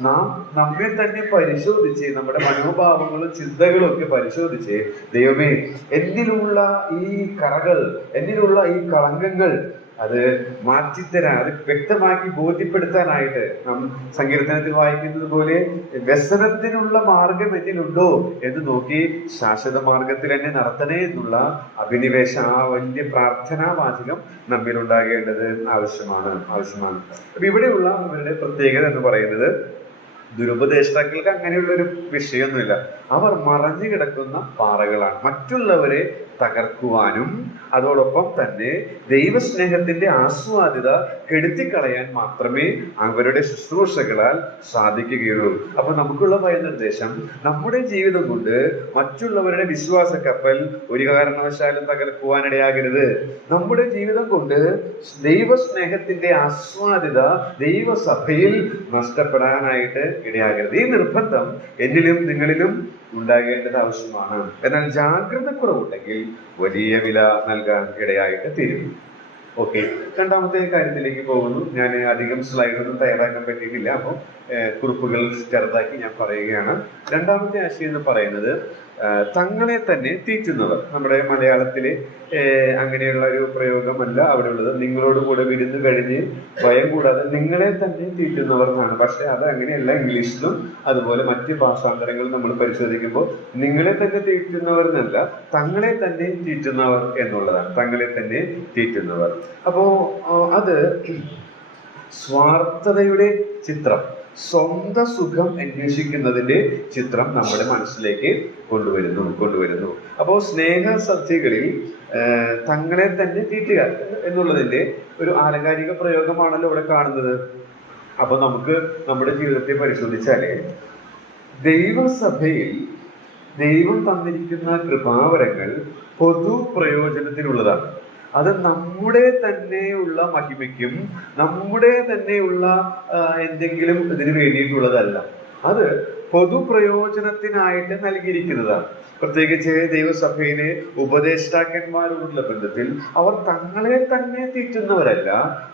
നാം നമ്മെ തന്നെ പരിശോധിച്ച്, നമ്മുടെ മനോഭാവങ്ങളും ചിന്തകളും ഒക്കെ പരിശോധിച്ച്, ദൈവമേ എന്നിലുള്ള ഈ കറകൾ, എന്നിലുള്ള ഈ കളങ്കങ്ങൾ അത് മാറ്റിത്തരാൻ, അത് വ്യക്തമാക്കി ബോധ്യപ്പെടുത്താനായിട്ട് നാം സങ്കീർത്തനത്തിൽ വായിക്കുന്നത് പോലെ വ്യസനത്തിനുള്ള മാർഗം എന്നിലുണ്ടോ എന്ന് നോക്കി ശാശ്വത മാർഗത്തിൽ എന്നെ നടത്തണേ എന്നുള്ള അഭിനിവേശ, ആ വലിയ പ്രാർത്ഥനാ വാചകം നമ്മിൽ ഉണ്ടാകേണ്ടത് ആവശ്യമാണ്. അപ്പൊ ഇവിടെയുള്ള അവരുടെ പ്രത്യേകത എന്ന് പറയുന്നത്, ദുരുപദേഷ്ടാക്കൾക്ക് അങ്ങനെയുള്ളൊരു വിഷയമൊന്നുമില്ല. അവർ മറഞ്ഞു കിടക്കുന്ന പാറകളാണ്. മറ്റുള്ളവരെ തകർക്കുവാനും അതോടൊപ്പം തന്നെ ദൈവസ്നേഹത്തിന്റെ ആസ്വാദ്യത കെടുത്തിക്കളയാൻ മാത്രമേ അവരുടെ ശുശ്രൂഷകളാൽ സാധിക്കുകയുള്ളൂ. അപ്പൊ നമുക്കുള്ള ഭയനിർദ്ദേശം, നമ്മുടെ ജീവിതം കൊണ്ട് മറ്റുള്ളവരുടെ വിശ്വാസ കപ്പൽ ഒരു കാരണവശാലും തകർക്കുവാനിടയാകരുത്. നമ്മുടെ ജീവിതം കൊണ്ട് ദൈവസ്നേഹത്തിന്റെ ആസ്വാദ്യത ദൈവസഭയിൽ നഷ്ടപ്പെടാനായിട്ട് ഇടയാകരുത്. ഈ നിർബന്ധം എന്നിലും നിങ്ങളിലും ഉണ്ടാകേണ്ടത് ആവശ്യമാണ്. എന്നാൽ ജാഗ്രത കുറവുണ്ടെങ്കിൽ വലിയ വില നൽകാൻ ഇടയായിട്ട് തീരും. ഓക്കെ, 2ാമത്തെ കാര്യത്തിലേക്ക് പോകുന്നു. ഞാൻ അധികം സ്ലൈഡൊന്നും തയ്യാറാക്കാൻ പറ്റിയിട്ടില്ല, അപ്പോൾ കുറിപ്പുകൾ ചെറുതാക്കി ഞാൻ പറയുകയാണ്. 2ാമത്തെ ആശയം എന്ന് പറയുന്നത്, തങ്ങളെ തന്നെ തീറ്റുന്നവർ. നമ്മുടെ മലയാളത്തില് അങ്ങനെയുള്ള ഒരു പ്രയോഗമല്ല അവിടെ ഉള്ളത്. നിങ്ങളോട് കൂടെ വിരുന്ന് കഴിഞ്ഞ് ഭയം കൂടാതെ നിങ്ങളെ തന്നെ തീറ്റുന്നവർ എന്നാണ്. പക്ഷെ അത് അങ്ങനെയല്ല. ഇംഗ്ലീഷിലും അതുപോലെ മറ്റ് ഭാഷാന്തരങ്ങളും നമ്മൾ പരിശോധിക്കുമ്പോൾ നിങ്ങളെ തന്നെ തീറ്റുന്നവർ എന്നല്ല, തങ്ങളെ തന്നെ തീറ്റുന്നവർ എന്നുള്ളതാണ്. തങ്ങളെ തന്നെ തീറ്റുന്നവർ. അപ്പോ അത് സ്വാർത്ഥതയുടെ ചിത്രം, സ്വന്തം സുഖം അന്വേഷിക്കുന്നതിന്റെ ചിത്രം നമ്മുടെ മനസ്സിലേക്ക് കൊണ്ടുവരുന്നു. അപ്പോൾ സ്നേഹസദ്യകളിൽ തങ്ങളെ തന്നെ തീറ്റുക എന്നുള്ളതിന്റെ ഒരു ആലങ്കാരിക പ്രയോഗമാണല്ലോ ഇവിടെ കാണുന്നത്. അപ്പൊ നമുക്ക് നമ്മുടെ ജീവിതത്തെ പരിശോധിച്ചാല് ദൈവസഭയിൽ ദൈവം തന്നിരിക്കുന്ന കൃപാവരങ്ങൾ പൊതു പ്രയോജനത്തിനുള്ളതാണ്. അത് നമ്മുടെ തന്നെയുള്ള മഹിമയ്ക്കും നമ്മുടെ തന്നെയുള്ള എന്തെങ്കിലും ഇതിന് വേണ്ടിയിട്ടുള്ളതല്ല. അത് പൊതുപ്രയോജനത്തിനായിട്ട് നൽകിയിരിക്കുന്നതാണ്. പ്രത്യേകിച്ച് ദൈവസഭയിലെ ഉപദേഷ്ടാക്കന്മാരോടുള്ള ബന്ധത്തിൽ അവർ തങ്ങളെ തന്നെ തീറ്റുന്നവരല്ല,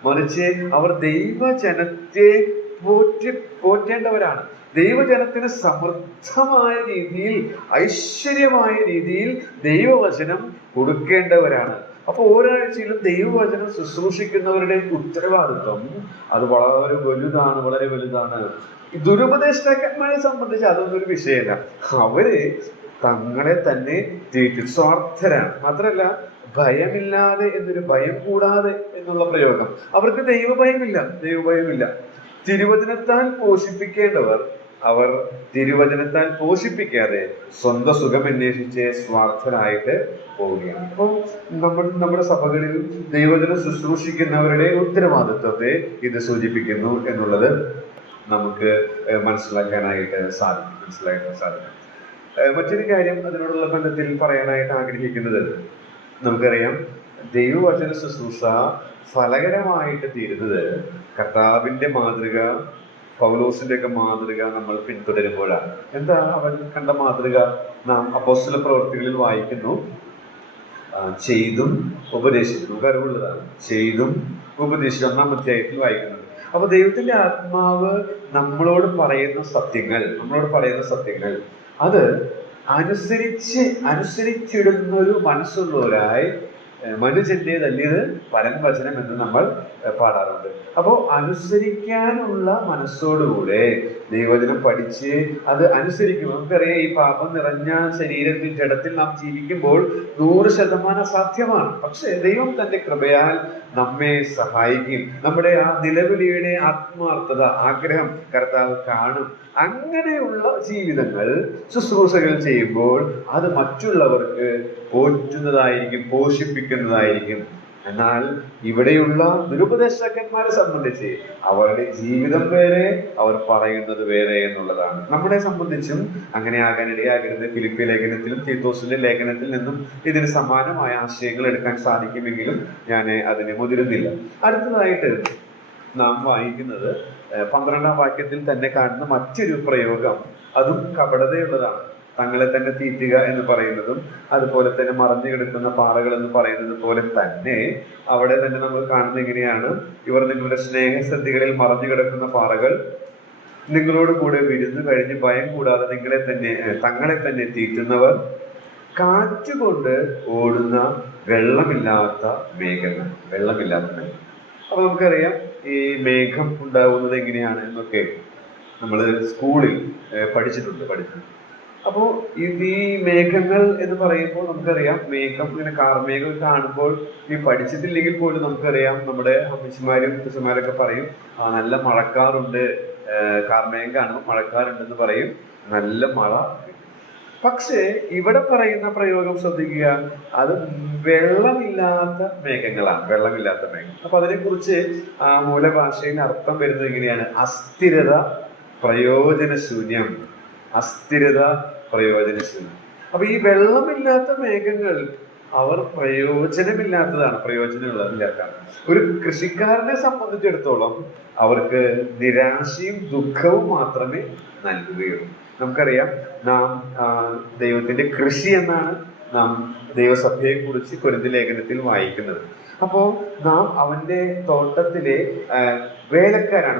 മറിച്ച് അവർ ദൈവജനത്തെ പോറ്റേണ്ടവരാണ്. ദൈവജനത്തിന് സമൃദ്ധമായ രീതിയിൽ, ഐശ്വര്യമായ രീതിയിൽ ദൈവവചനം കൊടുക്കേണ്ടവരാണ്. അപ്പൊ ഒരാഴ്ചയിലും ദൈവവചനം ശുശ്രൂഷിക്കുന്നവരുടെ ഉത്തരവാദിത്വം അത് വളരെ വലുതാണ്. ഈ ദുരുപദേഷ്ടാക്കന്മാരെ സംബന്ധിച്ച് അതൊന്നും ഒരു വിഷയമല്ല. അവര് തങ്ങളെ തന്നെ തീറ്റും, സ്വാർത്ഥരാണ്. മാത്രല്ല ഭയമില്ലാതെ എന്നൊരു, ഭയം കൂടാതെ എന്നുള്ള പ്രയോഗം. അവർക്ക് ദൈവഭയമില്ല. തിരുവചനത്താൽ പോഷിപ്പിക്കേണ്ടവർ അവർ തിരുവചനത്താൽ പോഷിപ്പിക്കാതെ സ്വന്തം സുഖം അന്വേഷിച്ച് സ്വാർത്ഥരായിട്ട് പോവുകയാണ്. അപ്പം നമ്മുടെ സഭകളിൽ ദൈവജനം ശുശ്രൂഷിക്കുന്നവരുടെ ഉത്തരവാദിത്വത്തെ ഇത് സൂചിപ്പിക്കുന്നു എന്നുള്ളത് നമുക്ക് മനസ്സിലാക്കാനായിട്ട് സാധിക്കും. മറ്റൊരു കാര്യം അതിനോടുള്ള ബന്ധത്തിൽ പറയാനായിട്ട് ആഗ്രഹിക്കുന്നത്, നമുക്കറിയാം ദൈവവചന ശുശ്രൂഷ ഫലകരമായിട്ട് തീരുന്നത് കർത്താവിന്റെ മാതൃക, പൗലോസിന്റെ ഒക്കെ മാതൃക നമ്മൾ പിന്തുടരുമ്പോഴാണ്. എന്താ അവൻ കണ്ട മാതൃക? നാം അപ്പോസ്തല പ്രവൃത്തികളിൽ വായിക്കുന്നു, ചെയ്തും ഉപദേശിക്കും. നമുക്ക് അറിവുള്ളതാണ്. ചെയ്തും ഉപദേശിക്കും 1-ാം അധ്യായത്തിൽ വായിക്കുന്നത്. അപ്പൊ ദൈവത്തിന്റെ ആത്മാവ് നമ്മളോട് പറയുന്ന സത്യങ്ങൾ അത് അനുസരിച്ചിടുന്നൊരു മനസ്സുള്ളവരായി മനുജന്റേതല്ലിത് പരൻവചനം എന്ന് നമ്മൾ പാടാറുണ്ട്. അപ്പോൾ അനുസരിക്കാനുള്ള മനസ്സോടുകൂടെ ദൈവവചനം പഠിച്ച് അത് അനുസരിക്കും. നമുക്കറിയാം, ഈ പാപം നിറഞ്ഞ ശരീരത്തിൽ, ജഡത്തിൽ നാം ജീവിക്കുമ്പോൾ 100% അസാധ്യമാണ്. പക്ഷെ ദൈവം തന്റെ കൃപയാൽ നമ്മെ സഹായിക്കും. നമ്മുടെ ആ നിലവിളിയുടെ ആത്മാർത്ഥത, ആഗ്രഹം കർത്താവ് കാണും. അങ്ങനെയുള്ള ജീവിതങ്ങൾ, ശുശ്രൂഷകൾ ചെയ്യുമ്പോൾ അത് മറ്റുള്ളവർക്ക് പോറ്റുന്നതായിരിക്കും, പോഷിപ്പിക്കുന്നതായിരിക്കും. എന്നാൽ ഇവിടെയുള്ള ദുരുപദേഷ്ടാക്കന്മാരെ സംബന്ധിച്ച് അവരുടെ ജീവിതം വേറെ, അവർ പറയുന്നത് വേറെ എന്നുള്ളതാണ്. നമ്മളെ സംബന്ധിച്ചും അങ്ങനെ ആകാൻ ഇടയാകരുത്. ഫിലിപ്പി ലേഖനത്തിലും തീത്തോസിന്റെ ലേഖനത്തിൽ നിന്നും ഇതിന് സമാനമായ ആശയങ്ങൾ എടുക്കാൻ സാധിക്കുമെങ്കിലും ഞാൻ അതിന് മുതിരുന്നില്ല. അടുത്തതായിട്ട് നാം വായിക്കുന്നത് 12-ാം വാക്യത്തിൽ തന്നെ കാണുന്ന മറ്റൊരു പ്രയോഗം, അതും കപടതയുള്ളതാണ്. തങ്ങളെ തന്നെ തീറ്റുക എന്ന് പറയുന്നതും അതുപോലെ തന്നെ മറഞ്ഞു കിടക്കുന്ന പാറകൾ എന്ന് പറയുന്നത് പോലെ തന്നെ അവിടെ തന്നെ നമ്മൾ കാണുന്നത് എങ്ങനെയാണ്? ഇവർ നിങ്ങളുടെ സ്നേഹസദ്യകളിൽ മറഞ്ഞു കിടക്കുന്ന പാറകൾ, നിങ്ങളോട് കൂടെ വിരുന്ന് കഴിഞ്ഞ് ഭയം കൂടാതെ തങ്ങളെ തന്നെ തീറ്റുന്നവർ, കാറ്റുകൊണ്ട് ഓടുന്ന വെള്ളമില്ലാത്ത മേഘങ്ങൾ. അപ്പൊ നമുക്കറിയാം ഈ മേഘം ഉണ്ടാവുന്നത് എങ്ങനെയാണ് എന്നൊക്കെ നമ്മൾ സ്കൂളിൽ പഠിച്ചിട്ടുണ്ട്. അപ്പോൾ ഈ മേഘങ്ങൾ എന്ന് പറയുമ്പോൾ നമുക്കറിയാം, മേഘം ഇങ്ങനെ കാർമേഘം കാണുമ്പോൾ ഈ പഠിച്ചിട്ടില്ലെങ്കിൽ പോലും നമുക്കറിയാം, നമ്മുടെ അമ്മച്ചിമാരും അച്ഛന്മാരൊക്കെ പറയും നല്ല മഴക്കാറുണ്ട്, കാർമേഘം കാണുമ്പോൾ മഴക്കാറുണ്ടെന്ന് പറയും, നല്ല മഴ. പക്ഷേ ഇവിടെ പറയുന്ന പ്രയോഗം ശ്രദ്ധിക്കുക, അത് വെള്ളമില്ലാത്ത മേഘങ്ങളാണ്. അപ്പൊ അതിനെക്കുറിച്ച് മൂലഭാഷയിൽ അർത്ഥം വരുന്നത് എങ്ങനെയാണ്? അസ്ഥിരത, പ്രയോജനശൂന്യം. അപ്പൊ ഈ വെള്ളമില്ലാത്ത മേഘങ്ങൾ അവർ പ്രയോജനമില്ലാത്തതാണ്. ഒരു കൃഷിക്കാരനെ സംബന്ധിച്ചിടത്തോളം അവർക്ക് നിരാശയും ദുഃഖവും മാത്രമേ നൽകുകയുള്ളൂ. നമുക്കറിയാം, നാം ദൈവത്തിന്റെ കൃഷി എന്നാണ് നാം ദൈവസഭയെ കുറിച്ച് കൊരിന്ത്യർ ലേഖനത്തിൽ വായിക്കുന്നത്. അപ്പോ നാം അവന്റെ തോട്ടത്തിലെ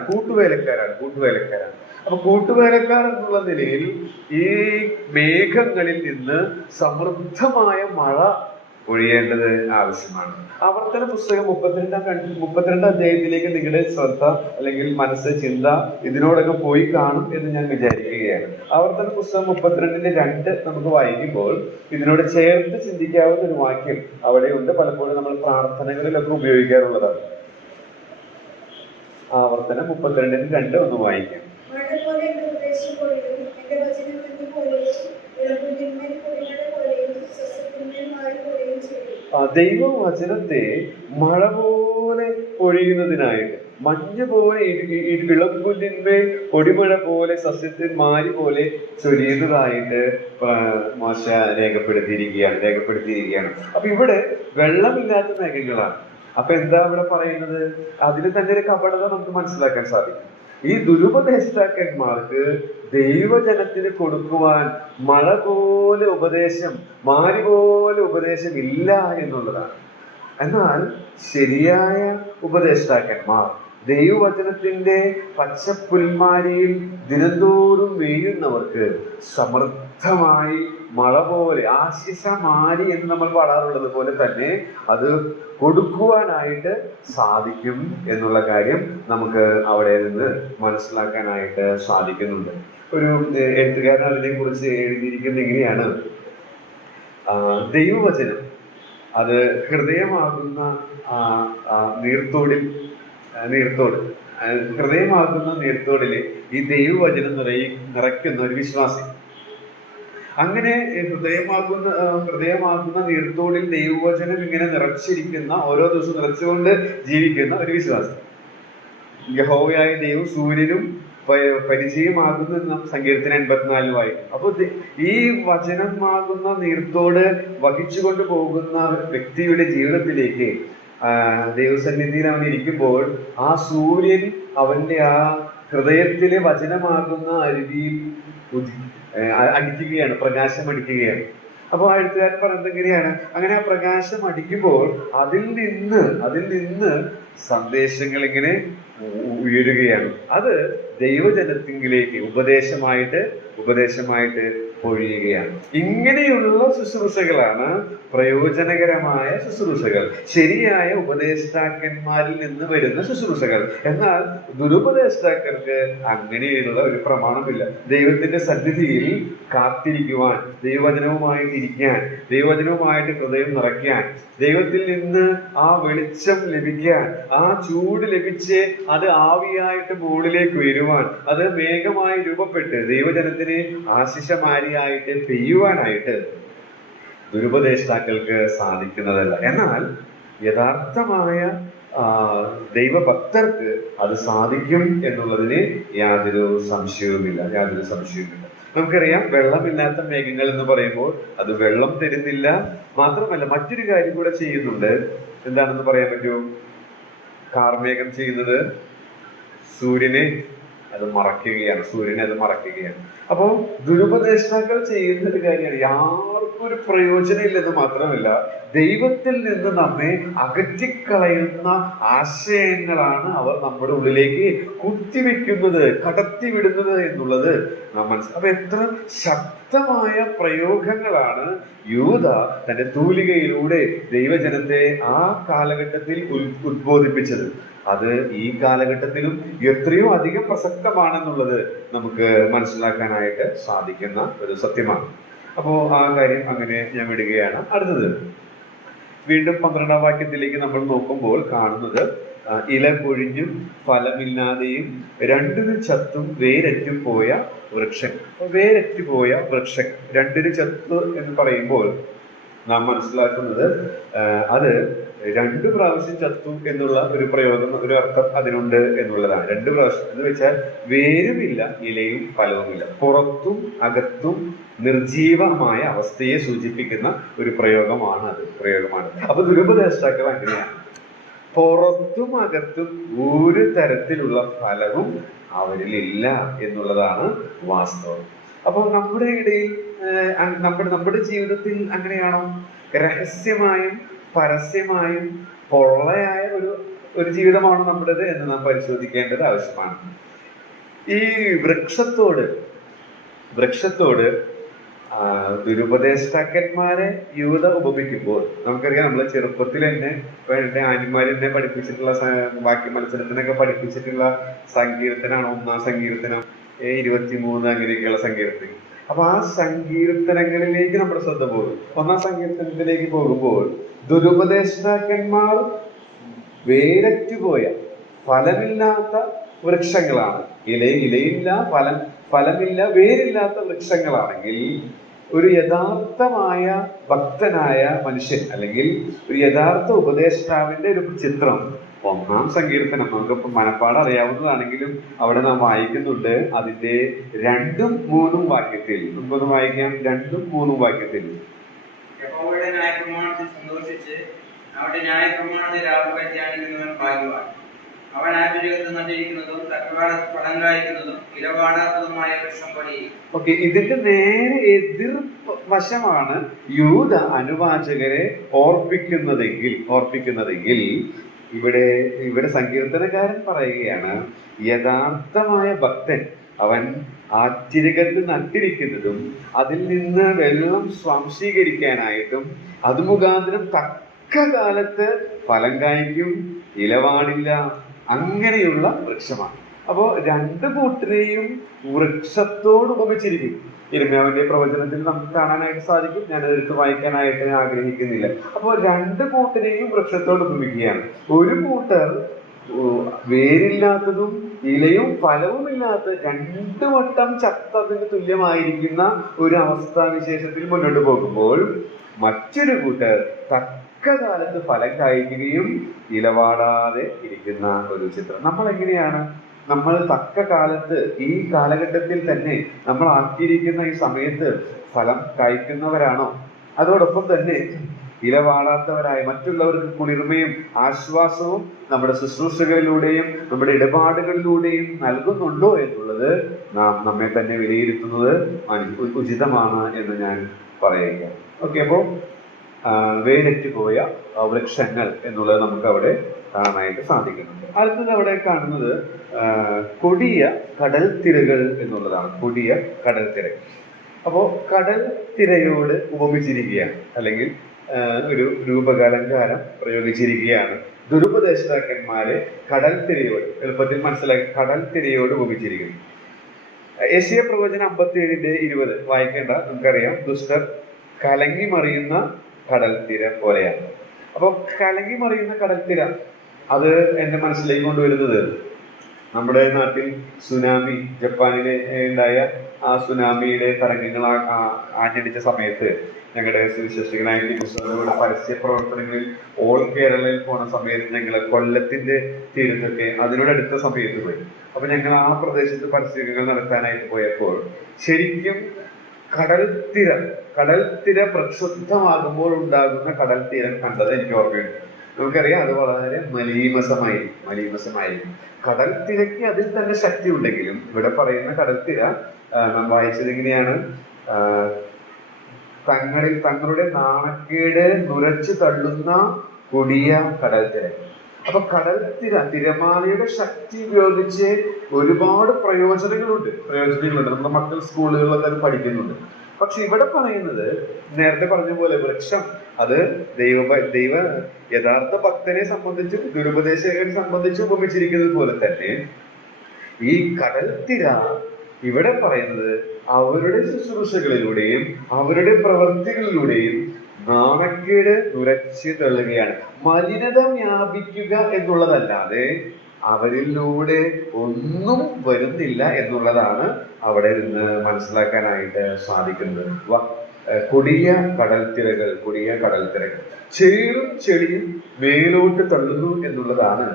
കൂട്ടുവേലക്കാരാണ്. അപ്പൊ കൂട്ടുവേലക്കാർ എന്നുള്ള നിലയിൽ ഈ മേഘങ്ങളിൽ നിന്ന് സമൃദ്ധമായ മഴ ഒഴിയേണ്ടത് ആവശ്യമാണ്. ആവർത്തന പുസ്തകം 32 അധ്യായത്തിലേക്ക് നിങ്ങളുടെ ശ്രദ്ധ അല്ലെങ്കിൽ മനസ്സ്, ചിന്ത ഇതിനോടൊക്കെ പോയി കാണും എന്ന് ഞാൻ വിചാരിക്കുകയാണ്. ആവർത്തന പുസ്തകം 32:2 നമുക്ക് വായിക്കുമ്പോൾ ഇതിനോട് ചേർത്ത് ചിന്തിക്കാവുന്ന ഒരു വാക്യം അവിടെയുണ്ട്. പലപ്പോഴും നമ്മൾ പ്രാർത്ഥനകളിലൊക്കെ ഉപയോഗിക്കാറുള്ളതാണ്. ആവർത്തനം 32:2 ഒന്ന് വായിക്കാം. ദൈവവചനത്തെ മഴ പോലെ പൊഴിയുന്നതിനായിട്ട്, മഞ്ഞ പോലെ ഇളമ്പുല്ലിന്മേൽ പൊടിമഴ പോലെ സസ്യത്തിൽ മാരി പോലെ ചൊരിയുന്നതായിട്ട് മോശ രേഖപ്പെടുത്തിയിരിക്കുകയാണ്. അപ്പൊ ഇവിടെ വെള്ളമില്ലാത്ത മേഘങ്ങളാണ്. അപ്പൊ എന്താ ഇവിടെ പറയുന്നത്? അതിന് തന്നെ ഒരു കപടത നമുക്ക് മനസ്സിലാക്കാൻ സാധിക്കും. ഈ ദുരുപദേഷ്ടാക്കന്മാർക്ക് ദൈവജനത്തിന് കൊടുക്കുവാൻ മഴ പോലെ ഉപദേശം, മാരി പോലെ ഉപദേശം ഇല്ല എന്നുള്ളതാണ്. എന്നാൽ ശരിയായ ഉപദേഷ്ടാക്കന്മാർ ദൈവവചനത്തിന്റെ പച്ചപ്പുൽമാരിയിൽ ദിനംതോറും വീഴുന്നവർക്ക് സമൃദ്ധമായി മഴ പോലെ, ആശിഷമാരി എന്ന് നമ്മൾ പാടാറുള്ളത് പോലെ തന്നെ അത് കൊടുക്കുവാനായിട്ട് സാധിക്കും എന്നുള്ള കാര്യം നമുക്ക് അവിടെ നിന്ന് മനസ്സിലാക്കാനായിട്ട് സാധിക്കുന്നുണ്ട്. ഒരു എഴുത്തുകാരൻ അതിനെ കുറിച്ച് എഴുതിയിരിക്കുന്നത് ഇങ്ങനെയാണ്: ദൈവവചനം അത് ഹൃദയമാകുന്ന ഹൃദയമാകുന്ന നീർത്തോടില് ഈ ദൈവവചനം നിറയ്ക്കുന്ന ഒരു വിശ്വാസി. അങ്ങനെ ഹൃദയമാകുന്ന നീർത്തോടിൽ ദൈവവചനം ഇങ്ങനെ നിറച്ചിരിക്കുന്ന, ഓരോ ദിവസവും നിറച്ചുകൊണ്ട് ജീവിക്കുന്ന ഒരു വിശ്വാസി. യഹോവയായ ദൈവം സൂര്യനും പരിചയമാകുന്ന നാം സങ്കീർത്തനം 84 വായിക്കും. അപ്പൊ ഈ വചനമാകുന്ന നീർത്തോട് വഹിച്ചുകൊണ്ട് പോകുന്ന വ്യക്തിയുടെ ജീവിതത്തിലേക്ക് ദൈവസന്നിധിയിൽ അവൻ ഇരിക്കുമ്പോൾ ആ സൂര്യൻ അവന്റെ ആ ഹൃദയത്തിലെ വചനമാകുന്ന അരുവിയിൽ അടിക്കുകയാണ്, പ്രകാശം അടിക്കുകയാണ്. അപ്പൊ ആ എഴുത്തുകാരൻ പറഞ്ഞത് എങ്ങനെയാണ്? അങ്ങനെ ആ പ്രകാശം അടിക്കുമ്പോൾ അതിൽ നിന്ന് സന്ദേശങ്ങൾ ഇങ്ങനെ ഉയരുകയാണ്. അത് ദൈവജനത്തിങ്കിലേക്ക് ഉപദേശമായിട്ട് പൊഴിയുകയാണ്. ഇങ്ങനെയുള്ള ശുശ്രൂഷകളാണ് പ്രയോജനകരമായ ശുശ്രൂഷകൾ, ശരിയായ ഉപദേഷ്ടാക്കന്മാരിൽ നിന്ന് വരുന്ന ശുശ്രൂഷകൾ. എന്നാൽ ദുരുപദേഷ്ടാക്കൾക്ക് അങ്ങനെയുള്ള ഒരു പ്രമാണമില്ല. ദൈവത്തിന്റെ സന്നിധിയിൽ കാത്തിരിക്കുവാൻ, ദൈവവചനവുമായിട്ട് ഇരിക്കാൻ, ദൈവവചനവുമായിട്ട് ഹൃദയം നിറയ്ക്കാൻ, ദൈവത്തിൽ നിന്ന് ആ വെളിച്ചം ലഭിക്കാൻ, ആ ചൂട് ലഭിച്ച് അത് ആവിയായിട്ട് മുകളിലേക്ക് ഉയരുവാൻ, അത് മേഘമായി രൂപപ്പെട്ട് ദൈവജനത്തിന് ആശിഷമാരിയായിട്ട് പെയ്യുവാനായിട്ട് ദുരുപദേഷ്ടാക്കൾക്ക് സാധിക്കുന്നതല്ല. എന്നാൽ യഥാർത്ഥമായ ദൈവഭക്തർക്ക് അത് സാധിക്കും എന്നുള്ളതിന് യാതൊരു സംശയവുമില്ല. നമുക്കറിയാം, വെള്ളമില്ലാത്ത മേഘങ്ങൾ എന്ന് പറയുമ്പോൾ അത് വെള്ളം തരുന്നില്ല. മാത്രമല്ല മറ്റൊരു കാര്യം കൂടെ ചെയ്യുന്നുണ്ട്. എന്താണെന്ന് പറയാൻ പറ്റുമോ? കാർമേഘം ചെയ്യുന്നത് സൂര്യനെ അത് മറയ്ക്കുകയാണ്. അപ്പോ ദുരുപദേഷ്ടാക്കൾ ചെയ്യുന്ന ഒരു കാര്യമാണ്. യാർക്കും ഒരു പ്രയോജനം ഇല്ലെന്ന് മാത്രമല്ല, ദൈവത്തിൽ നിന്ന് നമ്മെ അകറ്റിക്കളയുന്ന ആശയങ്ങളാണ് അവർ നമ്മുടെ ഉള്ളിലേക്ക് കുത്തിവെക്കുന്നത്, കടത്തിവിടുന്നത് എന്നുള്ളത് നാം മനസ്സിലാക്കും. അപ്പൊ എത്ര ശക്തമായ പ്രയോഗങ്ങളാണ് യൂദ തന്റെ തൂലികയിലൂടെ ദൈവജനത്തെ ആ കാലഘട്ടത്തിൽ ഉദ്ബോധിപ്പിച്ചത്. അത് ഈ കാലഘട്ടത്തിലും എത്രയോ അധികം പ്രസക്തമാണെന്നുള്ളത് നമുക്ക് മനസ്സിലാക്കാനായിട്ട് സാധിക്കുന്ന ഒരു സത്യമാണ്. അപ്പോ ആ കാര്യം അങ്ങനെ ഞാൻ വിടുകയാണ്. അടുത്തത് വീണ്ടും 12-ാം വാക്യത്തിലേക്ക് നമ്മൾ നോക്കുമ്പോൾ കാണുന്നത്, ഇല കൊഴിഞ്ഞും ഫലമില്ലാതെയും രണ്ടിന് ചത്തും വേരറ്റുപോയ വൃക്ഷം. രണ്ടിന് ചത്തു എന്ന് പറയുമ്പോൾ നാം മനസ്സിലാക്കുന്നത് അത് 2 പ്രാവശ്യം ചത്തു എന്നുള്ള ഒരു പ്രയോഗം, ഒരു അർത്ഥം അതിനുണ്ട് എന്നുള്ളതാണ്. 2 പ്രാവശ്യം എന്ന് വെച്ചാൽ വേരുമില്ല, ഇലയും ഫലവുമില്ല, പുറത്തും അകത്തും നിർജീവമായ അവസ്ഥയെ സൂചിപ്പിക്കുന്ന ഒരു പ്രയോഗമാണ്. അപ്പൊ ദുരുപദേഷ്ടാക്കൾ അങ്ങനെയാണ്. പുറത്തും അകത്തും ഒരു തരത്തിലുള്ള ഫലവും അവരിലില്ല എന്നുള്ളതാണ് വാസ്തവം. അപ്പൊ നമ്മുടെ ഇടയിൽ നമ്മുടെ ജീവിതത്തിൽ അങ്ങനെയാണോ? രഹസ്യമായും പരസ്യമായും പൊള്ളയായ ഒരു ജീവിതമാണ് നമ്മുടേത് എന്ന് നാം പരിശോധിക്കേണ്ടത് ആവശ്യമാണ്. ഈ വൃക്ഷത്തോട് ദുരുപദേഷ്ടാക്കന്മാരെ യൂത ഉപമിക്കുമ്പോൾ നമുക്കറിയാം, നമ്മളെ ചെറുപ്പത്തിൽ തന്നെ ഇപ്പൊ എന്റെ ആന്റിമാര് എന്നെ പഠിപ്പിച്ചിട്ടുള്ള വാക്യ മത്സരത്തിനൊക്കെ പഠിപ്പിച്ചിട്ടുള്ള സങ്കീർത്തനാണ് 1-ാം സങ്കീർത്തനം, 23 അങ്ങനെയൊക്കെയുള്ള സങ്കീർത്തനം. അപ്പൊ ആ സങ്കീർത്തനങ്ങളിലേക്ക് നമ്മുടെ ശ്രദ്ധ പോകും. 1-ാം സങ്കീർത്തനത്തിലേക്ക് പോകുമ്പോൾ ദുരുപദേഷ്ടാക്കന്മാർ വേരറ്റുപോയ ഫലമില്ലാത്ത വൃക്ഷങ്ങളാണ്. ഇലയില്ല, ഫലമില്ല, വേരില്ലാത്ത വൃക്ഷങ്ങളാണെങ്കിൽ ഒരു യഥാർത്ഥമായ ഭക്തനായ മനുഷ്യൻ അല്ലെങ്കിൽ ഒരു യഥാർത്ഥ ഉപദേഷ്ടാവിന്റെ ഒരു ചിത്രം 1-ാം സങ്കീർത്തനം നമുക്കിപ്പോ മനപ്പാടം അറിയാവുന്നതാണെങ്കിലും അവിടെ നാം വായിക്കുന്നുണ്ട്. അതിന്റെ 2-ഉം 3-ഉം വാക്യത്തിൽ നമുക്കൊന്ന് വായിക്കാം. 2-ഉം 3-ഉം വാക്യത്തിൽ യഹോവയുടെ ന്യായപ്രമാണത്തിൽ സന്തോഷിച്ച് അവന്റെ ന്യായപ്രമാണത്തിൽ രാവുകൾ ധ്യാനിക്കുന്നവൻ ഭാഗ്യവാൻ. അവൻ ആറ്റുരകത്ത് നട്ടിരിക്കുന്നതും തക്കകാലത്ത് ഫലം കായ്ക്കുന്നതും ഇലവാടാത്തതുമായ വൃക്ഷം പോലെയിരിക്കും. ഓക്കെ, ഇതിന്റെ നേരെ എതിർ വശമാണ് യൂത അനുവാചകരെ ഓർപ്പിക്കുന്നതെങ്കിൽ ഇവിടെ സങ്കീർത്തനക്കാരൻ പറയുകയാണ്, യഥാർത്ഥമായ ഭക്തൻ അവൻ ആറ്റിരകത്ത് നട്ടിരിക്കുന്നതും അതിൽ നിന്ന് വെള്ളം സ്വാംശീകരിക്കാനായിട്ടും അത് മുഖാന്തരം തക്ക കാലത്ത് ഫലം കായ്ക്കും, ഇലവാടില്ല, അങ്ങനെയുള്ള വൃക്ഷമാണ്. അപ്പോ 2 കൂട്ടരെയും വൃക്ഷത്തോട് ഉപമിച്ചിരിക്കും. ഇരമ്യാവിന്റെ പ്രവചനത്തിൽ നമുക്ക് കാണാനായിട്ട് സാധിക്കും. ഞാൻ എടുത്ത് വായിക്കാനായിട്ട് ആഗ്രഹിക്കുന്നില്ല. അപ്പോൾ 2 കൂട്ടരെയും വൃക്ഷത്തോട് ഉപമിക്കുകയാണ്. ഒരു കൂട്ടർ വേരില്ലാത്തതും ഇലയും ഫലവുമില്ലാത്ത 2 വട്ടം ചത്തതിന് തുല്യമായിരിക്കുന്ന ഒരു അവസ്ഥാവിശേഷത്തിൽ മുന്നോട്ട് പോകുമ്പോൾ, മറ്റൊരു കൂട്ടർ തക്ക കാലത്ത് ഫലം കായ്ക്കുകയും ഇലവാടാതെ ഇരിക്കുന്ന ഒരു ചിത്രം. നമ്മൾ തക്ക കാലത്ത് ഈ കാലഘട്ടത്തിൽ തന്നെ നമ്മൾ ആക്കിയിരിക്കുന്ന ഈ സമയത്ത് ഫലം കായ്ക്കുന്നവരാണോ? അതോടൊപ്പം തന്നെ ഇലവാടാത്തവരായ മറ്റുള്ളവർക്ക് കുളിർമയും ആശ്വാസവും നമ്മുടെ ശുശ്രൂഷകളിലൂടെയും നമ്മുടെ ഇടപാടുകളിലൂടെയും നൽകുന്നുണ്ടോ എന്നുള്ളത് നാം നമ്മെ തന്നെ വിലയിരുത്തുന്നത് ഉചിതമാണ് എന്ന് ഞാൻ പറയുക. ഓക്കെ, അപ്പോൾ വേരറ്റുപോയ വൃക്ഷങ്ങൾ എന്നുള്ളത് നമുക്ക് അവിടെ കാണാനായിട്ട് സാധിക്കുന്നുണ്ട്. അടുത്തത് അവിടെ കാണുന്നത് കൊടിയ കടൽ തിരകൾ എന്നുള്ളതാണ്. കൊടിയ കടൽ തിര. അപ്പോ കടൽ തിരയോട് ഉപമിച്ചിരിക്കുകയാണ്, അല്ലെങ്കിൽ ഒരു രൂപകാലങ്കാരം പ്രയോഗിച്ചിരിക്കുകയാണ്. ദുരുപദേഷ്ടാക്കന്മാരെ കടൽ തിരയോട്, എളുപ്പത്തിൽ മനസ്സിലാക്കി, കടൽ തിരയോട് ഉപമിച്ചിരിക്കുന്നു. യെശയ്യാ പ്രവചനം 57:20 വായിക്കേണ്ട, നമുക്കറിയാം, ദുഷ്ടർ കലങ്ങി മറിയുന്ന കടൽ തിര പോലെയാണ്. അപ്പൊ കലങ്ങി മറിയുന്ന കടൽ തിര, അത് എന്റെ മനസ്സിലേക്ക് കൊണ്ടുവരുന്നത് നമ്മുടെ നാട്ടിൽ സുനാമി, ജപ്പാനിലെ ഉണ്ടായ ആ സുനാമിയുടെ തരംഗങ്ങൾ ആഞ്ഞടിച്ച സമയത്ത് ഞങ്ങളുടെ സുവിശേഷകനായ ടീമുടെ പരസ്യ പ്രവർത്തനങ്ങളിൽ ഓൾ കേരളയിൽ പോണ സമയത്ത് ഞങ്ങൾ കൊല്ലത്തിന്റെ തീരത്തൊക്കെ അതിനോടടുത്ത സമയത്ത് പോയി. അപ്പൊ ഞങ്ങൾ ആ പ്രദേശത്ത് പരസ്യങ്ങൾ നടത്താനായിട്ട് പോയപ്പോൾ ശരിക്കും കടൽ തിര പ്രക്ഷുബ്ധമാകുമ്പോൾ ഉണ്ടാകുന്ന കടൽ തീരം കണ്ടത് എനിക്ക് ഓർമ്മയുണ്ട്. നമുക്കറിയാം, അത് വളരെ മലീമസമായിരിക്കും. കടൽ തിരക്ക് അതിൽ തന്നെ ശക്തി ഉണ്ടെങ്കിലും ഇവിടെ പറയുന്ന കടൽ തിര നാം വായിച്ചത് എങ്ങനെയാണ്? തങ്ങളുടെ നാണക്കേട് നുരച്ചു തള്ളുന്ന കൊടിയ കടൽ തിര. അപ്പൊ കടൽ തിരമാലയുടെ ശക്തി ഉപയോഗിച്ച് ഒരുപാട് പ്രയോജനങ്ങളുണ്ട്. നമ്മുടെ മക്കൾ സ്കൂളുകളിലൊക്കെ അത് പഠിക്കുന്നുണ്ട്. പക്ഷെ ഇവിടെ പറയുന്നത് നേരത്തെ പറഞ്ഞ പോലെ വൃക്ഷം, അത് ദൈവ യഥാർത്ഥ ഭക്തനെ സംബന്ധിച്ചും ദുരുപദേശകരെ സംബന്ധിച്ചും ഉപമിച്ചിരിക്കുന്നത് പോലെ തന്നെ ഈ കടൽ തിര ഇവിടെ പറയുന്നത് അവരുടെ ശുശ്രൂഷകളിലൂടെയും അവരുടെ പ്രവൃത്തികളിലൂടെയും നാണക്കേട് നുരച്ചു തള്ളുകയാണ്. മലിനത വ്യാപിക്കുക എന്നുള്ളതല്ലാതെ അവരിലൂടെ ഒന്നും വരുന്നില്ല എന്നുള്ളതാണ് അവിടെ നിന്ന് മനസ്സിലാക്കാനായിട്ട് സാധിക്കുന്നത്. കൊടിയ കടൽ തിരകൾ ചേറും ചെളിയും മേലോട്ട് തള്ളുന്നു എന്നുള്ളതാണ്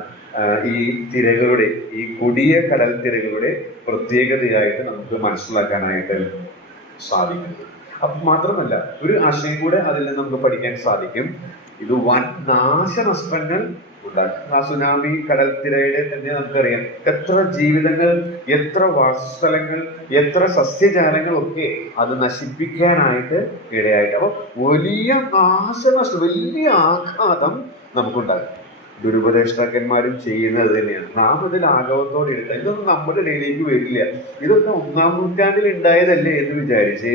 ഈ കൊടിയ കടൽ തിരകളുടെ പ്രത്യേകതയായിട്ട് നമുക്ക് മനസ്സിലാക്കാനായിട്ട് സാധിക്കുന്നത്. അപ്പൊ മാത്രമല്ല, ഒരു ആശയം കൂടെ അതിൽ നിന്ന് നമുക്ക് പഠിക്കാൻ സാധിക്കും. ഇത് വൻ നാശനഷ്ടങ്ങൾ ഉണ്ടാക്കും. ആ സുനാമി കടൽത്തിരയുടെ തന്നെ നമുക്കറിയാം, എത്ര ജീവിതങ്ങൾ, എത്ര വാസസ്ഥലങ്ങൾ, എത്ര സസ്യജാലങ്ങൾ ഒക്കെ അത് നശിപ്പിക്കാനായിട്ട് ഇടയായിട്ട്. അപ്പൊ വലിയ നാശനഷ്ടം, വലിയ ആഘാതം നമുക്കുണ്ടാകും. ദുരുപദേഷ്ടാക്കന്മാരും ചെയ്യുന്നത് തന്നെയാണ്. നാം അത് ലാഘവത്തോടെ എടുക്കുക. ഇതൊന്നും നമ്മുടെ ഇടയിലേക്ക് വരില്ല. ഇതൊക്കെ 1-ാം നൂറ്റാണ്ടിൽ ഉണ്ടായതല്ലേ എന്ന് വിചാരിച്ച്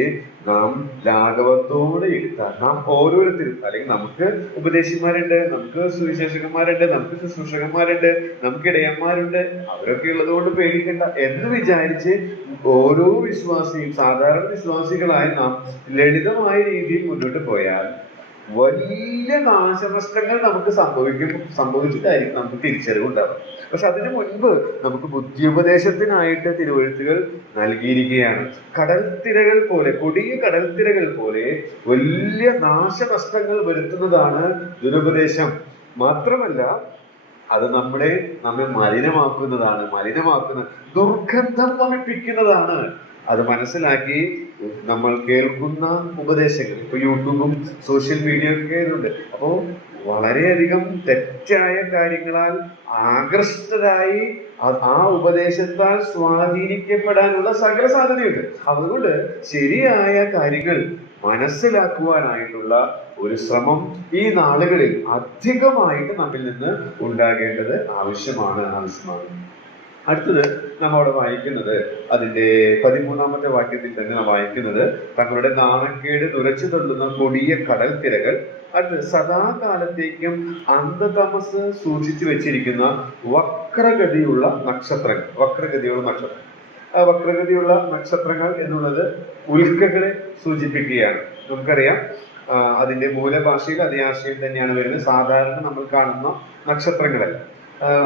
നാം ലാഘവത്തോടെ എടുത്താൽ, നാം ഓരോരുത്തരും, അല്ലെങ്കിൽ നമുക്ക് ഉപദേശിമാരുണ്ട്, നമുക്ക് സുവിശേഷകന്മാരുണ്ട്, നമുക്ക് ശുശ്രൂഷകന്മാരുണ്ട്, നമുക്ക് ഇടയന്മാരുണ്ട്, അവരൊക്കെ ഉള്ളത് കൊണ്ട് പേടിക്കണ്ട എന്ന് വിചാരിച്ച് ഓരോ വിശ്വാസിയും, സാധാരണ വിശ്വാസികളായി നാം ലളിതമായ രീതിയിൽ മുന്നോട്ട് പോയാൽ വലിയ നാശനഷ്ടങ്ങൾ നമുക്ക് സംഭവിച്ചിട്ടായിരിക്കും നമുക്ക് തിരിച്ചറിവുണ്ടാവുക. പക്ഷെ അതിനു മുൻപ് നമുക്ക് ബുദ്ധിയുപദേശത്തിനായിട്ട് തിരുവെഴുത്തുകൾ നൽകിയിരിക്കുകയാണ്. കടൽത്തിരകൾ പോലെ, കൊടിയ കടൽത്തിരകൾ പോലെ വലിയ നാശനഷ്ടങ്ങൾ വരുത്തുന്നതാണ് ദുരുപദേശം. മാത്രമല്ല അത് നമ്മെ മലിനമാക്കുന്ന ദുർഗന്ധം വമിപ്പിക്കുന്നതാണ്. അത് മനസ്സിലാക്കി നമ്മൾ കേൾക്കുന്ന ഉപദേശങ്ങൾ, ഇപ്പൊ യൂട്യൂബും സോഷ്യൽ മീഡിയ ഒക്കെ ഇതുണ്ട്. അപ്പോ വളരെയധികം തെറ്റായ കാര്യങ്ങളാൽ ആകൃഷ്ടരായി ആ ഉപദേശത്താൽ സ്വാധീനിക്കപ്പെടാനുള്ള സകല സാധ്യതയുണ്ട്. അതുകൊണ്ട് ശരിയായ കാര്യങ്ങൾ മനസ്സിലാക്കുവാനായിട്ടുള്ള ഒരു ശ്രമം ഈ നാളുകളിൽ അധികമായിട്ട് നമ്മിൽ നിന്ന് ഉണ്ടാകേണ്ടത് ആവശ്യമാണ്. അടുത്തത് നമ്മവിടെ വായിക്കുന്നത് അതിന്റെ 13-ാമത്തെ വാക്യത്തിൽ തന്നെ നാം വായിക്കുന്നത്, തങ്ങളുടെ നാണക്കേട് തുരച്ചു തള്ളുന്ന കൊടിയ കടൽ തിരകൾ, അടുത്ത് സദാകാലത്തേക്കും അന്ധതമസ് സൂക്ഷിച്ചു വെച്ചിരിക്കുന്ന വക്രഗതിയുള്ള നക്ഷത്രങ്ങൾ. വക്രഗതിയുള്ള നക്ഷത്രങ്ങൾ എന്നുള്ളത് ഉൽക്കകളെ സൂചിപ്പിക്കുകയാണ്. നമുക്കറിയാം അതിന്റെ മൂലഭാഷയിൽ അതേ ആശയം തന്നെയാണ് വരുന്നത്. സാധാരണ നമ്മൾ കാണുന്ന നക്ഷത്രങ്ങളല്ല.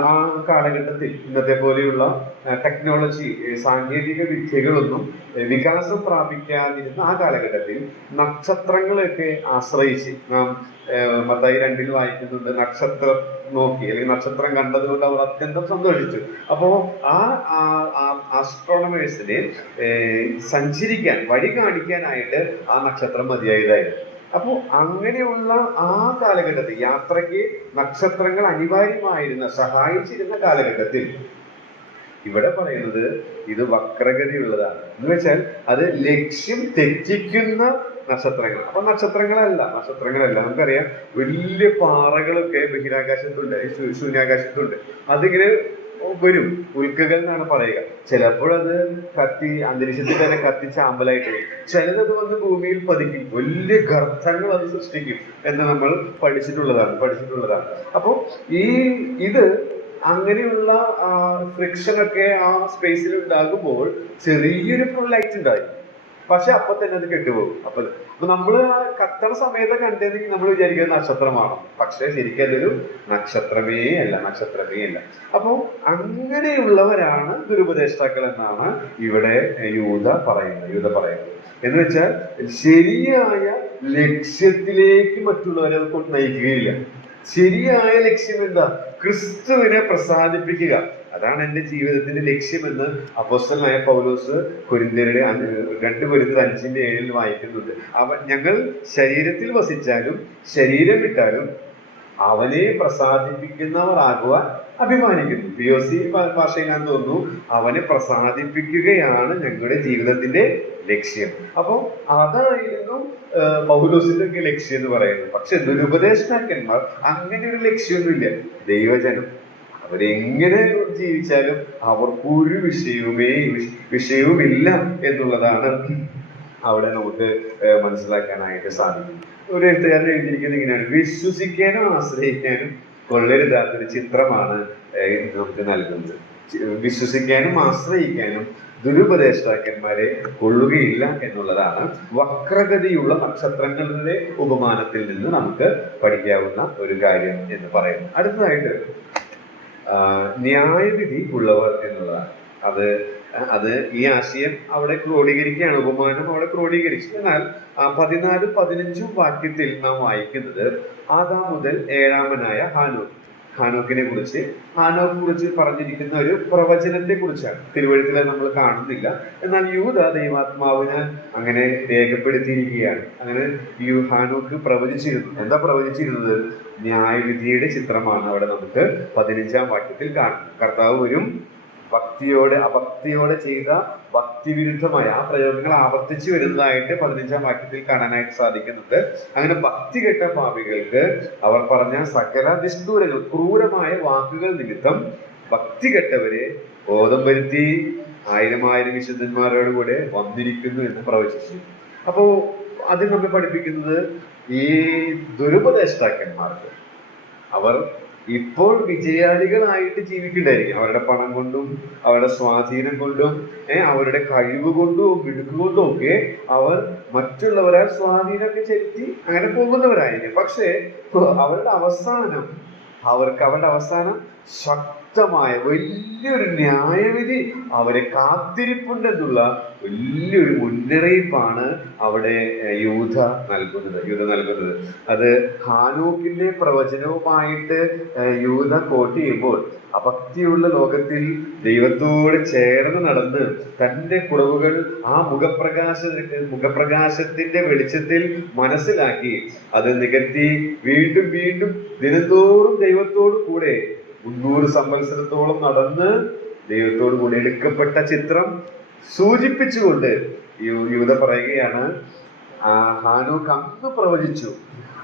ആ കാലഘട്ടത്തിൽ ഇന്നത്തെ പോലെയുള്ള ടെക്നോളജി, സാങ്കേതിക വിദ്യകളൊന്നും വികാസം പ്രാപിക്കാതിരുന്ന ആ കാലഘട്ടത്തിൽ നക്ഷത്രങ്ങളെയൊക്കെ ആശ്രയിച്ച് നാം മത്തായി 2-ൽ വായിക്കുന്നുണ്ട്, നക്ഷത്രം നോക്കി അല്ലെങ്കിൽ നക്ഷത്രം കണ്ടതുകൊണ്ട് അവർ അത്യന്തം സന്തോഷിച്ചു. അപ്പോ ആ ആസ്ട്രോണമേഴ്സിനെ സഞ്ചരിക്കാൻ, വഴി കാണിക്കാനായിട്ട് ആ നക്ഷത്രം മതിയായതായിരുന്നു. അപ്പോ അങ്ങനെയുള്ള ആ കാലഘട്ടത്തിൽ യാത്രയ്ക്ക് നക്ഷത്രങ്ങൾ അനിവാര്യമായിരുന്ന, സഹായിച്ചിരുന്ന കാലഘട്ടത്തിൽ ഇവിടെ പറയുന്നത് ഇത് വക്രഗതിയുള്ളതാണ്. എന്ന് വെച്ചാൽ അത് ലക്ഷ്യം തെറ്റിക്കുന്ന നക്ഷത്രങ്ങൾ. അപ്പൊ നക്ഷത്രങ്ങളല്ല. നമുക്കറിയാം വലിയ പാറകളൊക്കെ ബഹിരാകാശത്തുണ്ട്, ശൂന്യാകാശത്തുണ്ട്. അതിങ്ങനെ വരും, ഉൽക്കകൾ എന്നാണ് പറയുക. ചിലപ്പോൾ അത് അന്തരീക്ഷത്തിൽ തന്നെ കത്തി ചാമ്പലായിട്ട് വരും. ചിലത് വന്ന് ഭൂമിയിൽ പതിക്കും, വലിയ ഗർത്തങ്ങൾ അത് സൃഷ്ടിക്കും എന്ന് നമ്മൾ പഠിച്ചിട്ടുള്ളതാണ്. അപ്പൊ ഇത് അങ്ങനെയുള്ള ഫ്രിക്ഷനൊക്കെ ആ സ്പേസിൽ ഉണ്ടാകുമ്പോൾ ചെറിയൊരു ലൈറ്റ് ഉണ്ടായി, പക്ഷെ അപ്പൊ തന്നെ അത് കെട്ടുപോകും. അപ്പൊ നമ്മള് ആ കത്തണ സമയത്ത് കണ്ടെങ്കിൽ നമ്മൾ വിചാരിക്കുന്നത് നക്ഷത്രമാണ്, പക്ഷെ ശരിക്കും അതൊരു നക്ഷത്രമേ അല്ല. അപ്പൊ അങ്ങനെയുള്ളവരാണ് ദുരുപദേഷ്ടാക്കൾ എന്നാണ് ഇവിടെ യൂദ പറയുന്നത്. എന്ന് വെച്ചാൽ ശരിയായ ലക്ഷ്യത്തിലേക്ക് മറ്റുള്ളവരെ കൊണ്ട് നയിക്കുകയില്ല. ശരിയായ ലക്ഷ്യം എന്താ? ക്രിസ്തുവിനെ പ്രസാദിപ്പിക്കുക. അതാണ് എന്റെ ജീവിതത്തിന്റെ ലക്ഷ്യമെന്ന് അപ്പോസ്തലനായ പൗലോസ് 2 കൊരിന്ത്യർ 5:7 വായിക്കുന്നുണ്ട്. ഞങ്ങൾ ശരീരത്തിൽ വസിച്ചാലും ശരീരം വിട്ടാലും അവനെ പ്രസാദിപ്പിക്കുന്നവർ ആകുവാൻ അഭിമാനിക്കുന്നു. POC ഭാഷയിൽ ഞാൻ തോന്നുന്നു, അവനെ പ്രസാദിപ്പിക്കുകയാണ് ഞങ്ങളുടെ ജീവിതത്തിന്റെ ലക്ഷ്യം. അപ്പൊ അതായിരുന്നു പൗലോസിന്റെ ഒക്കെ ലക്ഷ്യം എന്ന് പറയുന്നത്. പക്ഷെ ദുരുപദേഷ്ടാക്കന്മാർ അങ്ങനെ ഒരു ലക്ഷ്യമൊന്നുമില്ല. ദൈവജനം അവരെങ്ങനെ ജീവിച്ചാലും അവർക്കൊരു വിഷയവുമില്ല എന്നുള്ളതാണ് അവിടെ നമുക്ക് മനസ്സിലാക്കാനായിട്ട് സാധിക്കും. ഒരു എഴുത്തുകാരൻ എഴുതിയിരിക്കുന്നത് ഇങ്ങനെയാണ്: വിശ്വസിക്കാനും ആശ്രയിക്കാനും കൊള്ളരുതാത്തൊരു ചിത്രമാണ് നമുക്ക് നൽകുന്നത്. വിശ്വസിക്കാനും ആശ്രയിക്കാനും ദുരുപദേഷ്ടാക്കന്മാരെ കൊള്ളുകയില്ല എന്നുള്ളതാണ് വക്രഗതിയുള്ള നക്ഷത്രങ്ങളുടെ ഉപമാനത്തിൽ നിന്ന് നമുക്ക് പഠിക്കാവുന്ന ഒരു കാര്യം എന്ന് പറയുന്നു. അടുത്തതായിട്ട് ന്യായവിധി ഉള്ളവർ എന്നുള്ളതാണ്. അത് ഈ ആശയം അവിടെ ക്രോഡീകരിക്കുകയാണ്, ഉപമാനം അവിടെ ക്രോഡീകരിച്ചു. എന്നാൽ 14-15 വാക്യത്തിൽ നാം വായിക്കുന്നത് ആദാം മുതൽ 7-ാമനായ ഹാനോക്കിനെ കുറിച്ച് പറഞ്ഞിരിക്കുന്ന ഒരു പ്രവചനത്തെ കുറിച്ചാണ്. തിരുവഴുത്തിലെ നമ്മൾ കാണുന്നില്ല. എന്നാൽ യൂദ ദൈവാത്മാവിനാൽ അങ്ങനെ രേഖപ്പെടുത്തിയിരിക്കുകയാണ്. അങ്ങനെ ഹാനോക്ക് പ്രവചിച്ചിരുന്നു. എന്താ പ്രവചിച്ചിരുന്നത്? ന്യായവിധിയുടെ ചിത്രമാണ് അവിടെ നമുക്ക് 15-ാം വാക്യത്തിൽ കാണുന്നത്. കർത്താവ് വരും, അഭക്തിയോടെ ചെയ്ത ഭക്തിവിരുദ്ധമായ ആ പ്രയോഗങ്ങൾ ആവർത്തിച്ചു വരുന്നതായിട്ട് 15-ാം വാക്യത്തിൽ കാണാനായിട്ട് സാധിക്കുന്നുണ്ട്. അങ്ങനെ ഭക്തി കെട്ട പാപികൾക്ക് അവർ പറഞ്ഞ സകല നിഷ്ഠൂരങ്ങൾ, ക്രൂരമായ വാക്കുകൾ നിമിത്തം ഭക്തി കെട്ടവരെ ബോധം വരുത്തി 1000 വിശുദ്ധന്മാരോട് കൂടെ വന്നിരിക്കുന്നു എന്ന് പ്രവചിച്ചു. അപ്പോ അതിൽ നമ്മെ പഠിപ്പിക്കുന്നത് ഈ ദുരുപദേഷ്ടാക്കന്മാർക്ക് അവർ ഇപ്പോൾ വിജയാളികളായിട്ട് ജീവിക്കണ്ടായിരിക്കും. അവരുടെ പണം കൊണ്ടും അവരുടെ സ്വാധീനം കൊണ്ടും അവരുടെ കഴിവ് കൊണ്ടും മിടുക്ക് കൊണ്ടും ഒക്കെ അവർ മറ്റുള്ളവരാൽ സ്വാധീനമൊക്കെ ചെലുത്തി അങ്ങനെ പോകുന്നവരായിരിക്കും. പക്ഷേ അവരുടെ അവസാനം ശക്തമായ വലിയൊരു ന്യായവിധി അവരെ കാത്തിരിപ്പുണ്ടെന്നുള്ള വലിയൊരു മുന്നറിയിപ്പാണ് അവിടെ യൂദ നൽകുന്നത്. അത് ഹാനോക്കിന്റെ പ്രവചനവുമായിട്ട് യൂദ കോട്ട് ചെയ്യുമ്പോൾ അഭക്തിയുള്ള ലോകത്തിൽ ദൈവത്തോട് ചേർന്ന് നടന്ന് തന്റെ കുറവുകൾ ആ മുഖപ്രകാശത്തിന്റെ വെളിച്ചത്തിൽ മനസ്സിലാക്കി അത് നികത്തി വീണ്ടും വീണ്ടും ദിനംതോറും ദൈവത്തോട് കൂടെ 300 സംവത്സരത്തോളം നടന്ന് ദൈവത്തോട് കൂടെ എടുക്കപ്പെട്ട ചിത്രം സൂചിപ്പിച്ചുകൊണ്ട് യൂദ പറയുകയാണ്, ഹാനോക്ക് അന്ന് പ്രവചിച്ചു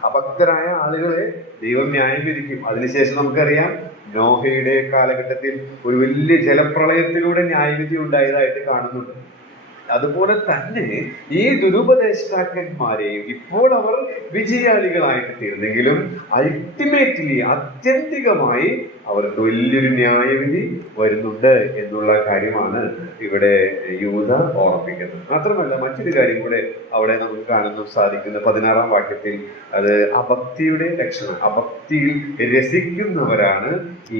അഭക്തരായ ആളുകളെ ദൈവം ന്യായം വിധിക്കും. അതിനുശേഷം നമുക്കറിയാം നോഹയുടെ കാലഘട്ടത്തിൽ ഒരു വലിയ ജലപ്രളയത്തിലൂടെ ന്യായവിധി ഉണ്ടായതായിട്ട് കാണുന്നുണ്ട്. അതുപോലെ തന്നെ ഈ ദുരുപദേഷ്ടാക്കന്മാരെയും ഇപ്പോൾ അവർ വിജയാളികളായിട്ട് തീർന്നെങ്കിലും അൾട്ടിമേറ്റ്ലി ആത്യന്തികമായി അവർക്ക് വലിയൊരു ന്യായവിധി വരുന്നുണ്ട് എന്നുള്ള കാര്യമാണ് ഇവിടെ യൂദ ഓർമ്മിക്കുന്നത്. മാത്രമല്ല മറ്റൊരു കാര്യം കൂടെ അവിടെ നമുക്ക് കാണുന്നു സാധിക്കുന്ന 16-ാം വാക്യത്തിൽ, അത് അഭക്തിയുടെ ലക്ഷണം. അഭക്തിയിൽ രസിക്കുന്നവരാണ്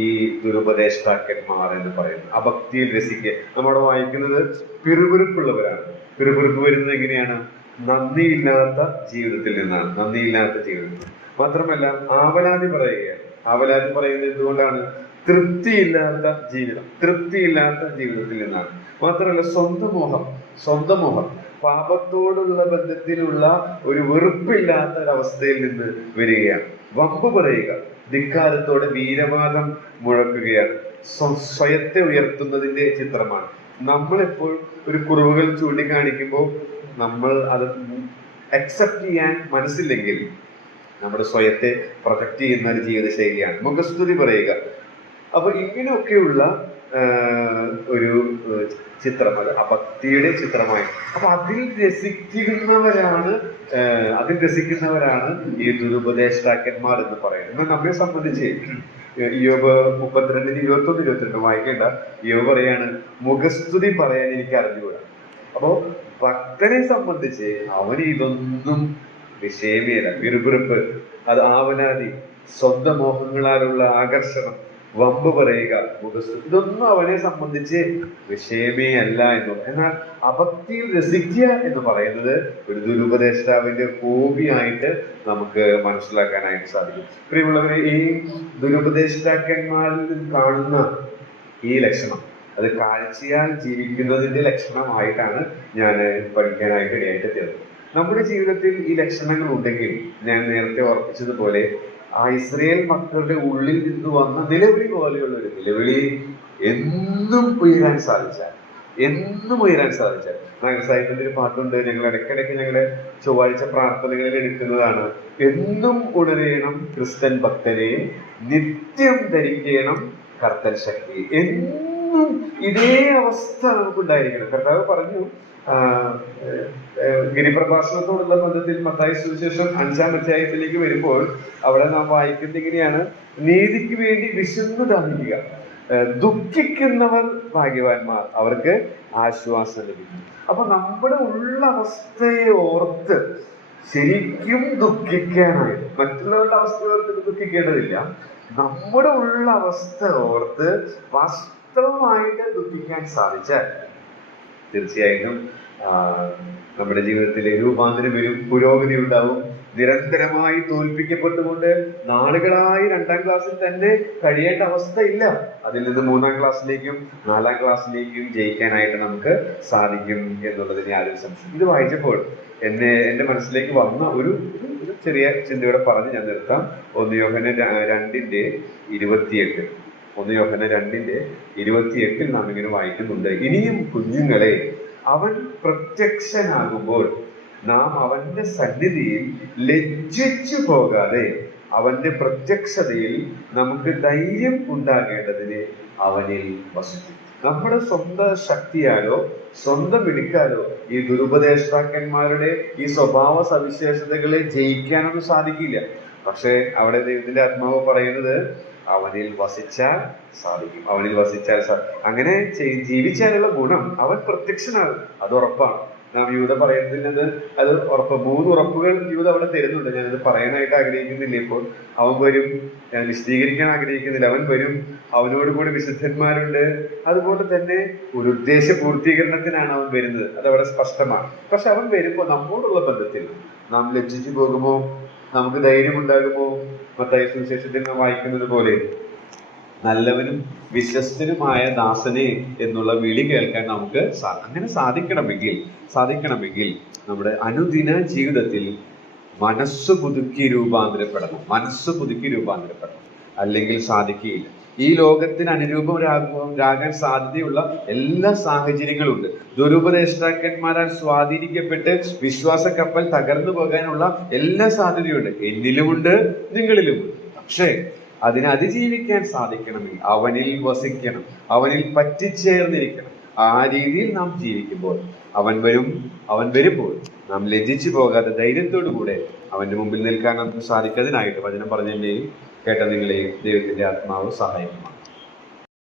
ഈ ദുരുപദേഷ്ടാക്കന്മാർ എന്ന് പറയുന്നത്. അഭക്തിയിൽ രസിക്കുക നമ്മുടെ വായിക്കുന്നത് പിറുപിറുപ്പുള്ളവരാണ്. പിറുപിറുപ്പ് വരുന്നത് എങ്ങനെയാണ്? നന്ദിയില്ലാത്ത ജീവിതത്തിൽ നിന്നാണ്. മാത്രമല്ല ആവലാതി പറയുകയാണ്. ആവലാതി പറയുന്നത് എന്തുകൊണ്ടാണ്? തൃപ്തിയില്ലാത്ത ജീവിതത്തിൽ നിന്നാണ്. മാത്രമല്ല സ്വന്തം മോഹം പാപത്തോടുള്ള ബന്ധത്തിലുള്ള ഒരു വെറുപ്പില്ലാത്ത ഒരവസ്ഥയിൽ നിന്ന് വരികയാണ്. വമ്പ് പറയുക, ധിക്കാരത്തോടെ വീരവാദം മുഴക്കുകയാണ്. സ്വയത്തെ ഉയർത്തുന്നതിന്റെ ചിത്രമാണ്. നമ്മളെപ്പോൾ ഒരു കുറവുകൾ ചൂണ്ടിക്കാണിക്കുമ്പോൾ നമ്മൾ അത് അക്സെപ്റ്റ് ചെയ്യാൻ മനസ്സില്ലെങ്കിൽ നമ്മുടെ സ്വയത്തെ പ്രൊജക്റ്റ് ചെയ്യുന്ന ഒരു ജീവിത ശൈലിയാണ് മുഖസ്തുതി പറയുക. അപ്പൊ ഇങ്ങനെയൊക്കെയുള്ള ഒരു ചിത്രം, അത് അഭക്തിയുടെ ചിത്രമായി. അപ്പൊ അതിൽ രസിക്കുന്നവരാണ് ഈ ദുരുപദേഷ്ടാക്കന്മാർ എന്ന് പറയുന്നത്. എന്നാൽ നമ്മെ സംബന്ധിച്ച് യോബ് 32-21 വായിക്കേണ്ട. യോബ് പറയാണ്, മുഖസ്തുതി പറയാൻ എനിക്ക് അറിഞ്ഞുകൂടാ. അപ്പോ ഭക്തനെ സംബന്ധിച്ച് അവന് ഇതൊന്നും വിഷയമേല. വിറുപിറുപ്പ്, അത് ആവലാതി, സ്വന്തം മോഹങ്ങളാലുള്ള ആകർഷണം, വമ്പ് പറയുക, മുഖസ്തുതി, ഇതൊന്നും അവനെ സംബന്ധിച്ച് വിഷയമേ അല്ല എന്നുള്ളത്. എന്നാൽ അഭക്തിയിൽ രസിക്കുക എന്ന് പറയുന്നത് ഒരു ദുരുപദേഷ്ടാവിന്റെ ഹോബിയായിട്ട് നമുക്ക് മനസ്സിലാക്കാനായിട്ട് സാധിക്കും. പ്രിയമുള്ളവരെ, ഈ ദുരുപദേഷ്ടാക്കന്മാരിൽ കാണുന്ന ഈ ലക്ഷണം, അത് കാഴ്ചയാൽ ജീവിക്കുന്നതിന്റെ ലക്ഷണമായിട്ടാണ് ഞാൻ പഠിക്കാനായിട്ട് ഇടയായിട്ട് തീർന്നത്. നമ്മുടെ ജീവിതത്തിൽ ഈ ലക്ഷണങ്ങൾ ഉണ്ടെങ്കിൽ, ഞാൻ നേരത്തെ ഓർപ്പിച്ചതുപോലെ ആ ഇസ്രയേൽ മക്കളുടെ ഉള്ളിൽ നിന്ന് വന്ന നിലവിളി പോലെയുള്ള ഒരു നിലവിളി എന്നും ഉയരാൻ സാധിച്ചാൽ നാഗസാഹിത്യത്തിന്റെ ഒരു പാട്ടുണ്ട്, ഞങ്ങൾ ഇടയ്ക്കിടയ്ക്ക് ഞങ്ങളുടെ ചൊവ്വാഴ്ച പ്രാർത്ഥനകളിൽ എടുക്കുന്നതാണ്. എന്നും ഉണരേണം ക്രിസ്ത്യൻ ഭക്തനെ, നിത്യം ധരിക്കണം കർത്തൻ ശക്തി. എന്നും ഇതേ അവസ്ഥ നമുക്കുണ്ടായിരിക്കണം. കർത്താവ് പറഞ്ഞു, ഗിരിപ്രഭാഷണത്തോടുള്ള ബന്ധത്തിൽ മത്തായി സുവിശേഷം 5-ാം അധ്യായത്തിലേക്ക് വരുമ്പോൾ അവിടെ നാം വായിക്കുന്നത് ഇങ്ങനെയാണ്: നീതിക്ക് വേണ്ടി വിശന്നു ദാഹിക്കുക, ദുഃഖിക്കുന്നവർ ഭാഗ്യവാന്മാർ, അവർക്ക് ആശ്വാസം ലഭിക്കും. അപ്പൊ നമ്മുടെ ഉള്ള അവസ്ഥയെ ഓർത്ത് ശരിക്കും ദുഃഖിക്കാനായിട്ട്, മറ്റുള്ളവരുടെ അവസ്ഥ ഓർത്ത് ദുഃഖിക്കേണ്ടതില്ല, നമ്മുടെ ഉള്ള അവസ്ഥ ഓർത്ത് വാസ്തവമായിട്ട് ദുഃഖിക്കാൻ സാധിച്ചാൽ തീർച്ചയായിട്ടും നമ്മുടെ ജീവിതത്തിലെ രൂപാന്തരം വരും, പുരോഗതി ഉണ്ടാവും. നിരന്തരമായി തോൽപ്പിക്കപ്പെട്ടുകൊണ്ട് നാളുകളായി 2-ാം ക്ലാസ്സിൽ തന്നെ കഴിയേണ്ട അവസ്ഥ ഇല്ല. അതിൽ നിന്ന് 3-ാം ക്ലാസ്സിലേക്കും 4-ാം ക്ലാസ്സിലേക്കും ജയിക്കാനായിട്ട് നമുക്ക് സാധിക്കും എന്നുള്ളതിന് യാതൊരു സംശയം. ഇത് വായിച്ചപ്പോൾ എന്റെ മനസ്സിലേക്ക് വന്ന ഒരു ചെറിയ ചിന്തയോടെ പറഞ്ഞ് ഞാൻ നിർത്താം. 1 യോഹന്നാൻ 2:28 1 യോഹന്നാൻ 2:28 നാം ഇങ്ങനെ വായിക്കുന്നുണ്ട്, ഇനിയും കുഞ്ഞുങ്ങളെ, അവൻ പ്രത്യക്ഷനാകുമ്പോൾ നാം അവന്റെ സന്നിധിയിൽ ലജ്ജിച്ചു പോകാതെ അവന്റെ പ്രത്യക്ഷതയിൽ നമുക്ക് ധൈര്യം ഉണ്ടാകേണ്ടതിന് അവനിൽ വസിക്കും. നമ്മുടെ സ്വന്തം ശക്തിയാലോ സ്വന്തം മിടുക്കാലോ ഈ ദുരുപദേഷ്ടാക്കന്മാരുടെ ഈ സ്വഭാവ സവിശേഷതകളെ ജയിക്കാനൊന്നും സാധിക്കില്ല. പക്ഷെ അവിടെ ദൈവത്തിന്റെ ആത്മാവ് പറയുന്നത് അവനിൽ വസിച്ചാൽ സാധിക്കും. അവനിൽ വസിച്ചാൽ അങ്ങനെ ജീവിച്ചാലുള്ള ഗുണം അവൻ പ്രത്യക്ഷനാകും, അത് ഉറപ്പാണ്. നാം യൂത പറയുന്നത് അത് ഉറപ്പ്. 3 ഉറപ്പുകൾ യൂത അവിടെ തരുന്നുണ്ട്. ഞാനത് പറയാനായിട്ട് ആഗ്രഹിക്കുന്നില്ല ഇപ്പോൾ. അവൻ വരും, ഞാൻ വിശദീകരിക്കാൻ ആഗ്രഹിക്കുന്നില്ല. അവൻ വരും, അവനോട് കൂടി വിശുദ്ധന്മാരുണ്ട്. അതുപോലെ തന്നെ ഒരു ഉദ്ദേശ പൂർത്തീകരണത്തിനാണ് അവൻ വരുന്നത്, അതവിടെ സ്പഷ്ടമാണ്. പക്ഷെ അവൻ വരുമ്പോൾ നമ്മോടുള്ള ബന്ധത്തിൽ നാം ലജ്ജിച്ചു പോകുമോ? നമുക്ക് ധൈര്യമുണ്ടാകുമോ? മത്തായി സുവിശേഷത്തിൽ നാം വായിക്കുന്നത് പോലെ നല്ലവനും വിശ്വസ്തനുമായ ദാസനെ എന്നുള്ള വിളി കേൾക്കാൻ നമുക്ക് അങ്ങനെ സാധിക്കണമെങ്കിൽ നമ്മുടെ അനുദിന ജീവിതത്തിൽ മനസ്സ് പുതുക്കി രൂപാന്തരപ്പെടണം. അല്ലെങ്കിൽ സാധിക്കുകയില്ല. ഈ ലോകത്തിന് അനുരൂപരാകാൻ സാധ്യതയുള്ള എല്ലാ സാഹചര്യങ്ങളും ഉണ്ട്. ദുരുപദേഷ്ടാക്കന്മാരാൽ സ്വാധീനിക്കപ്പെട്ട് വിശ്വാസ കപ്പൽ തകർന്നു പോകാനുള്ള എല്ലാ സാധ്യതയുണ്ട്. എന്നിലുമുണ്ട്, നിങ്ങളിലുമുണ്ട്. പക്ഷേ അതിനെ അതിജീവിക്കാൻ സാധിക്കണമെങ്കിൽ അവനിൽ വസിക്കണം, അവനിൽ പറ്റിച്ചേർന്നിരിക്കണം. ആ രീതിയിൽ നാം ജീവിക്കുമ്പോൾ അവൻ വരുമ്പോൾ നാം ലജ്ജിച്ചു പോകാതെ ധൈര്യത്തോടു കൂടെ അവന്റെ മുമ്പിൽ നിൽക്കാൻ നമുക്ക് സാധിക്കാതിനായിട്ട് വചനം പറഞ്ഞതിനെയും കേട്ട നിങ്ങളെയും ദൈവത്തിന്റെ ആത്മാവ് സഹായിക്കുമാണ്.